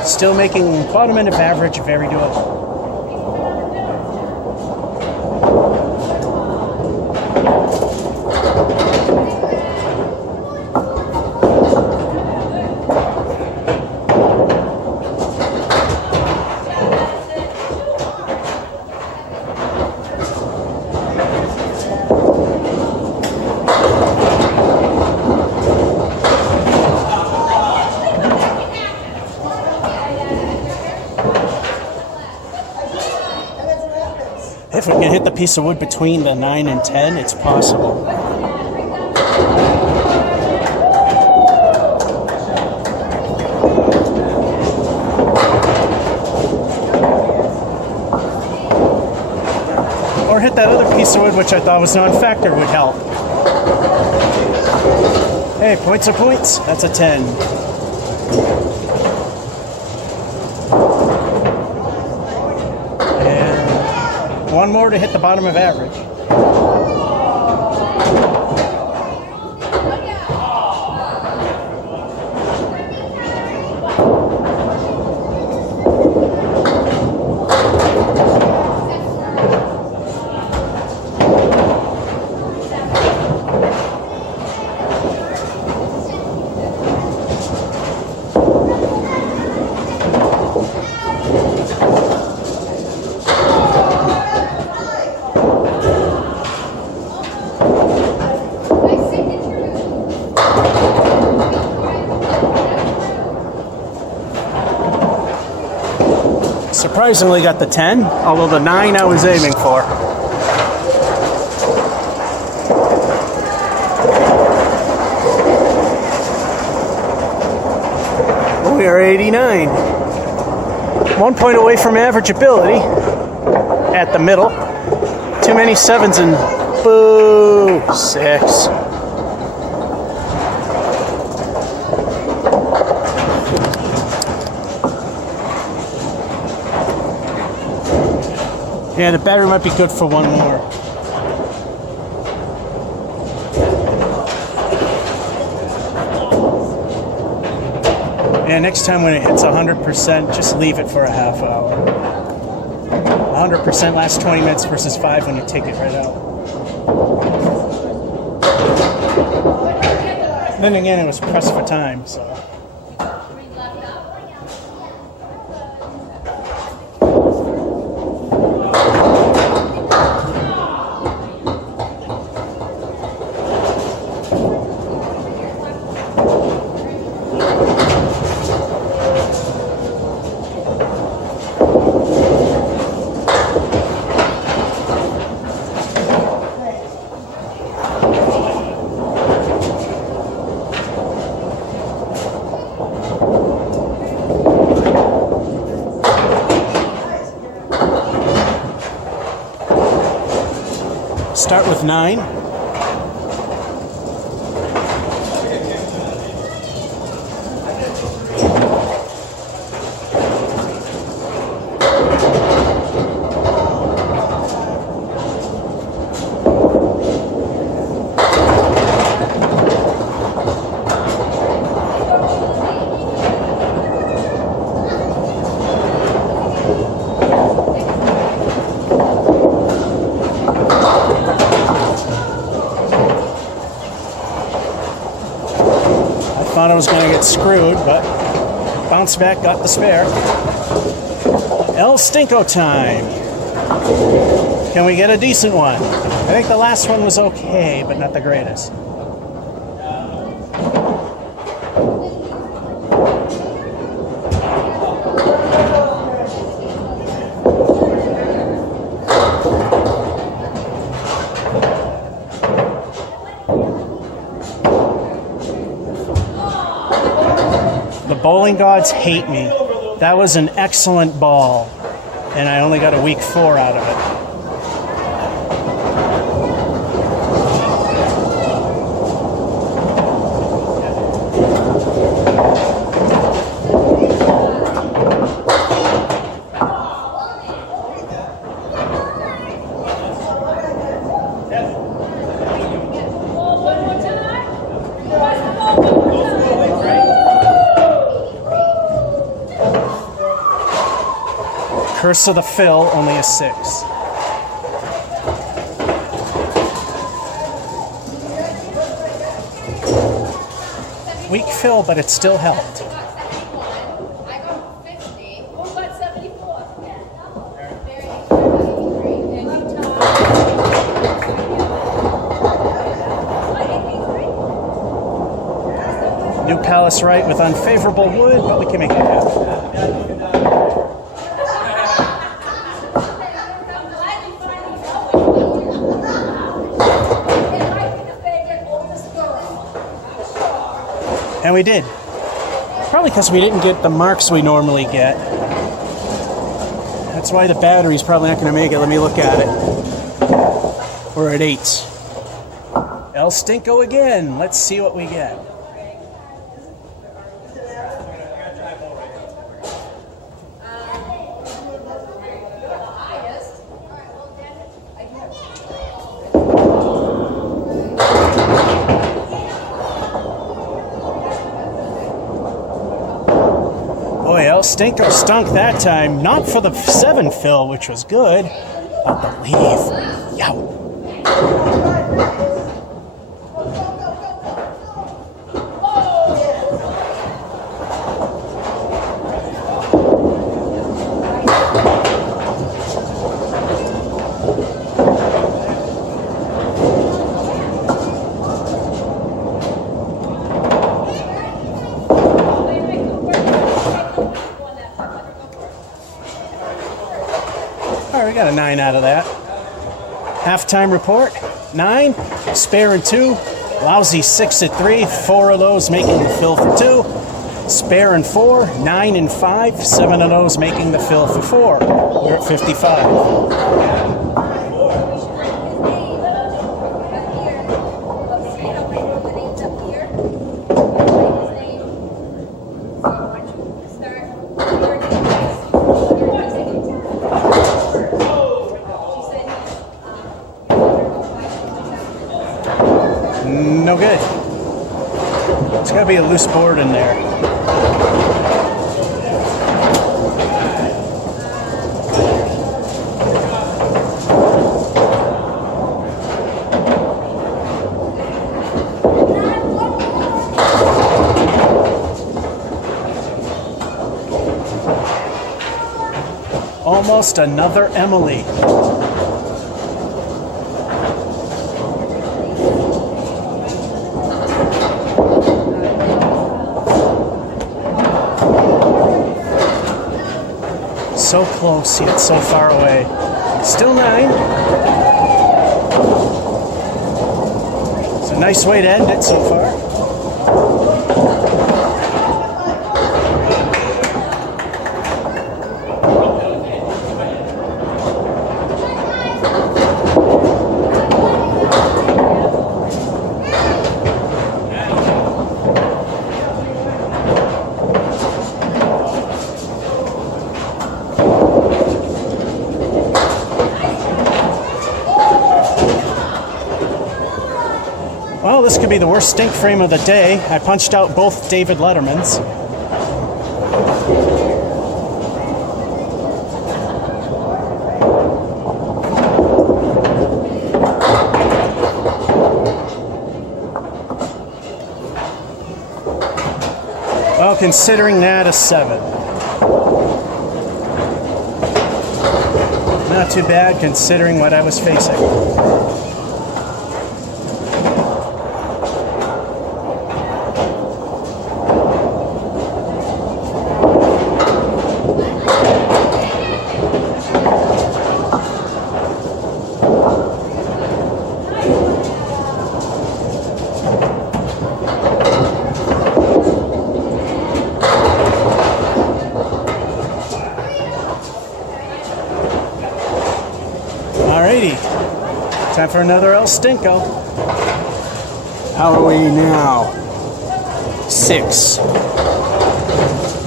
Still making bottom end of average very doable. If we can hit the piece of wood between the 9 and 10, it's possible. Or hit that other piece of wood, which I thought was non-factor, would help. Hey, points are points. That's a 10. One more to hit the bottom of average. Surprisingly got the 10, although the 9 I was aiming for. We are 89. 1 point away from average ability at the middle. Too many 7s and boo, 6. Yeah, the battery might be good for one more. And next time when it hits 100%, just leave it for a half hour. 100% lasts 20 minutes versus 5 when you take it right out. Then again, it was pressed for time, so. Start with 9. Thought I was going to get screwed, but bounce back, got the spare. El Stinko time. Can we get a decent one? I think the last one was okay, but not the greatest. Bowling gods hate me. That was an excellent ball, and I only got a weak 4 out of it. Curse of the Fill, only a 6. Weak fill, but it still helped. New Palace right with unfavorable wood, but we can make it happen. And we did. Probably because we didn't get the marks we normally get. That's why the battery's probably not going to make it. Let me look at it. We're at 8s. El Stinko again. Let's see what we get. Boy, El Stinko stunk that time. Not for the 7 fill, which was good, but the leave. Yow. We got a 9 out of that. Halftime report, 9, spare and 2, lousy 6 at 3, 4 of those making the fill for 2, spare and 4, 9 and 5, 7 of those making the fill for 4. We're at 55. No good. There's got to be a loose board in there. almost another Emily. So close, yet so far away. Still 9. It's a nice way to end it so far. Well, this could be the worst stink frame of the day. I punched out both David Lettermans. Well, considering that a 7. Not too bad considering what I was facing. Alrighty, time for another El Stinko. How are we now? 6.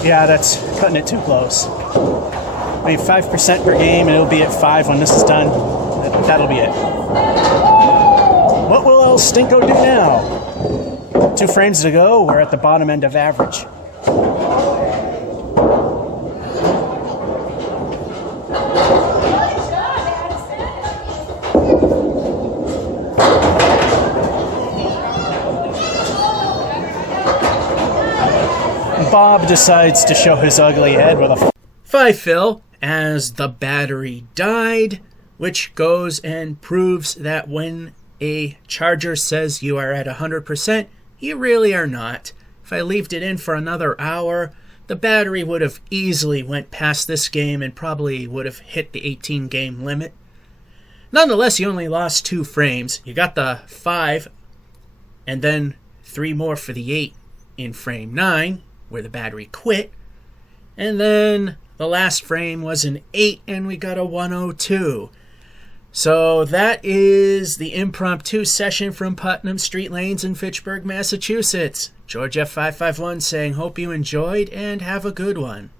Yeah, that's cutting it too close. I mean, 5% per game, and it'll be at 5 when this is done. That'll be it. What will El Stinko do now? 2 frames to go, we're at the bottom end of average. Bob decides to show his ugly head with a 5 fill as the battery died, which goes and proves that when a charger says you are at 100%, you really are not. If I left it in for another hour, the battery would have easily went past this game and probably would have hit the 18 game limit. Nonetheless, you only lost 2 frames. You got the 5 and then 3 more for the 8 in frame 9. Where the battery quit, and then the last frame was an 8 and we got a 102. So that is the impromptu session from Putnam Street Lanes in Fitchburg, Massachusetts. George F551 saying hope you enjoyed and have a good one.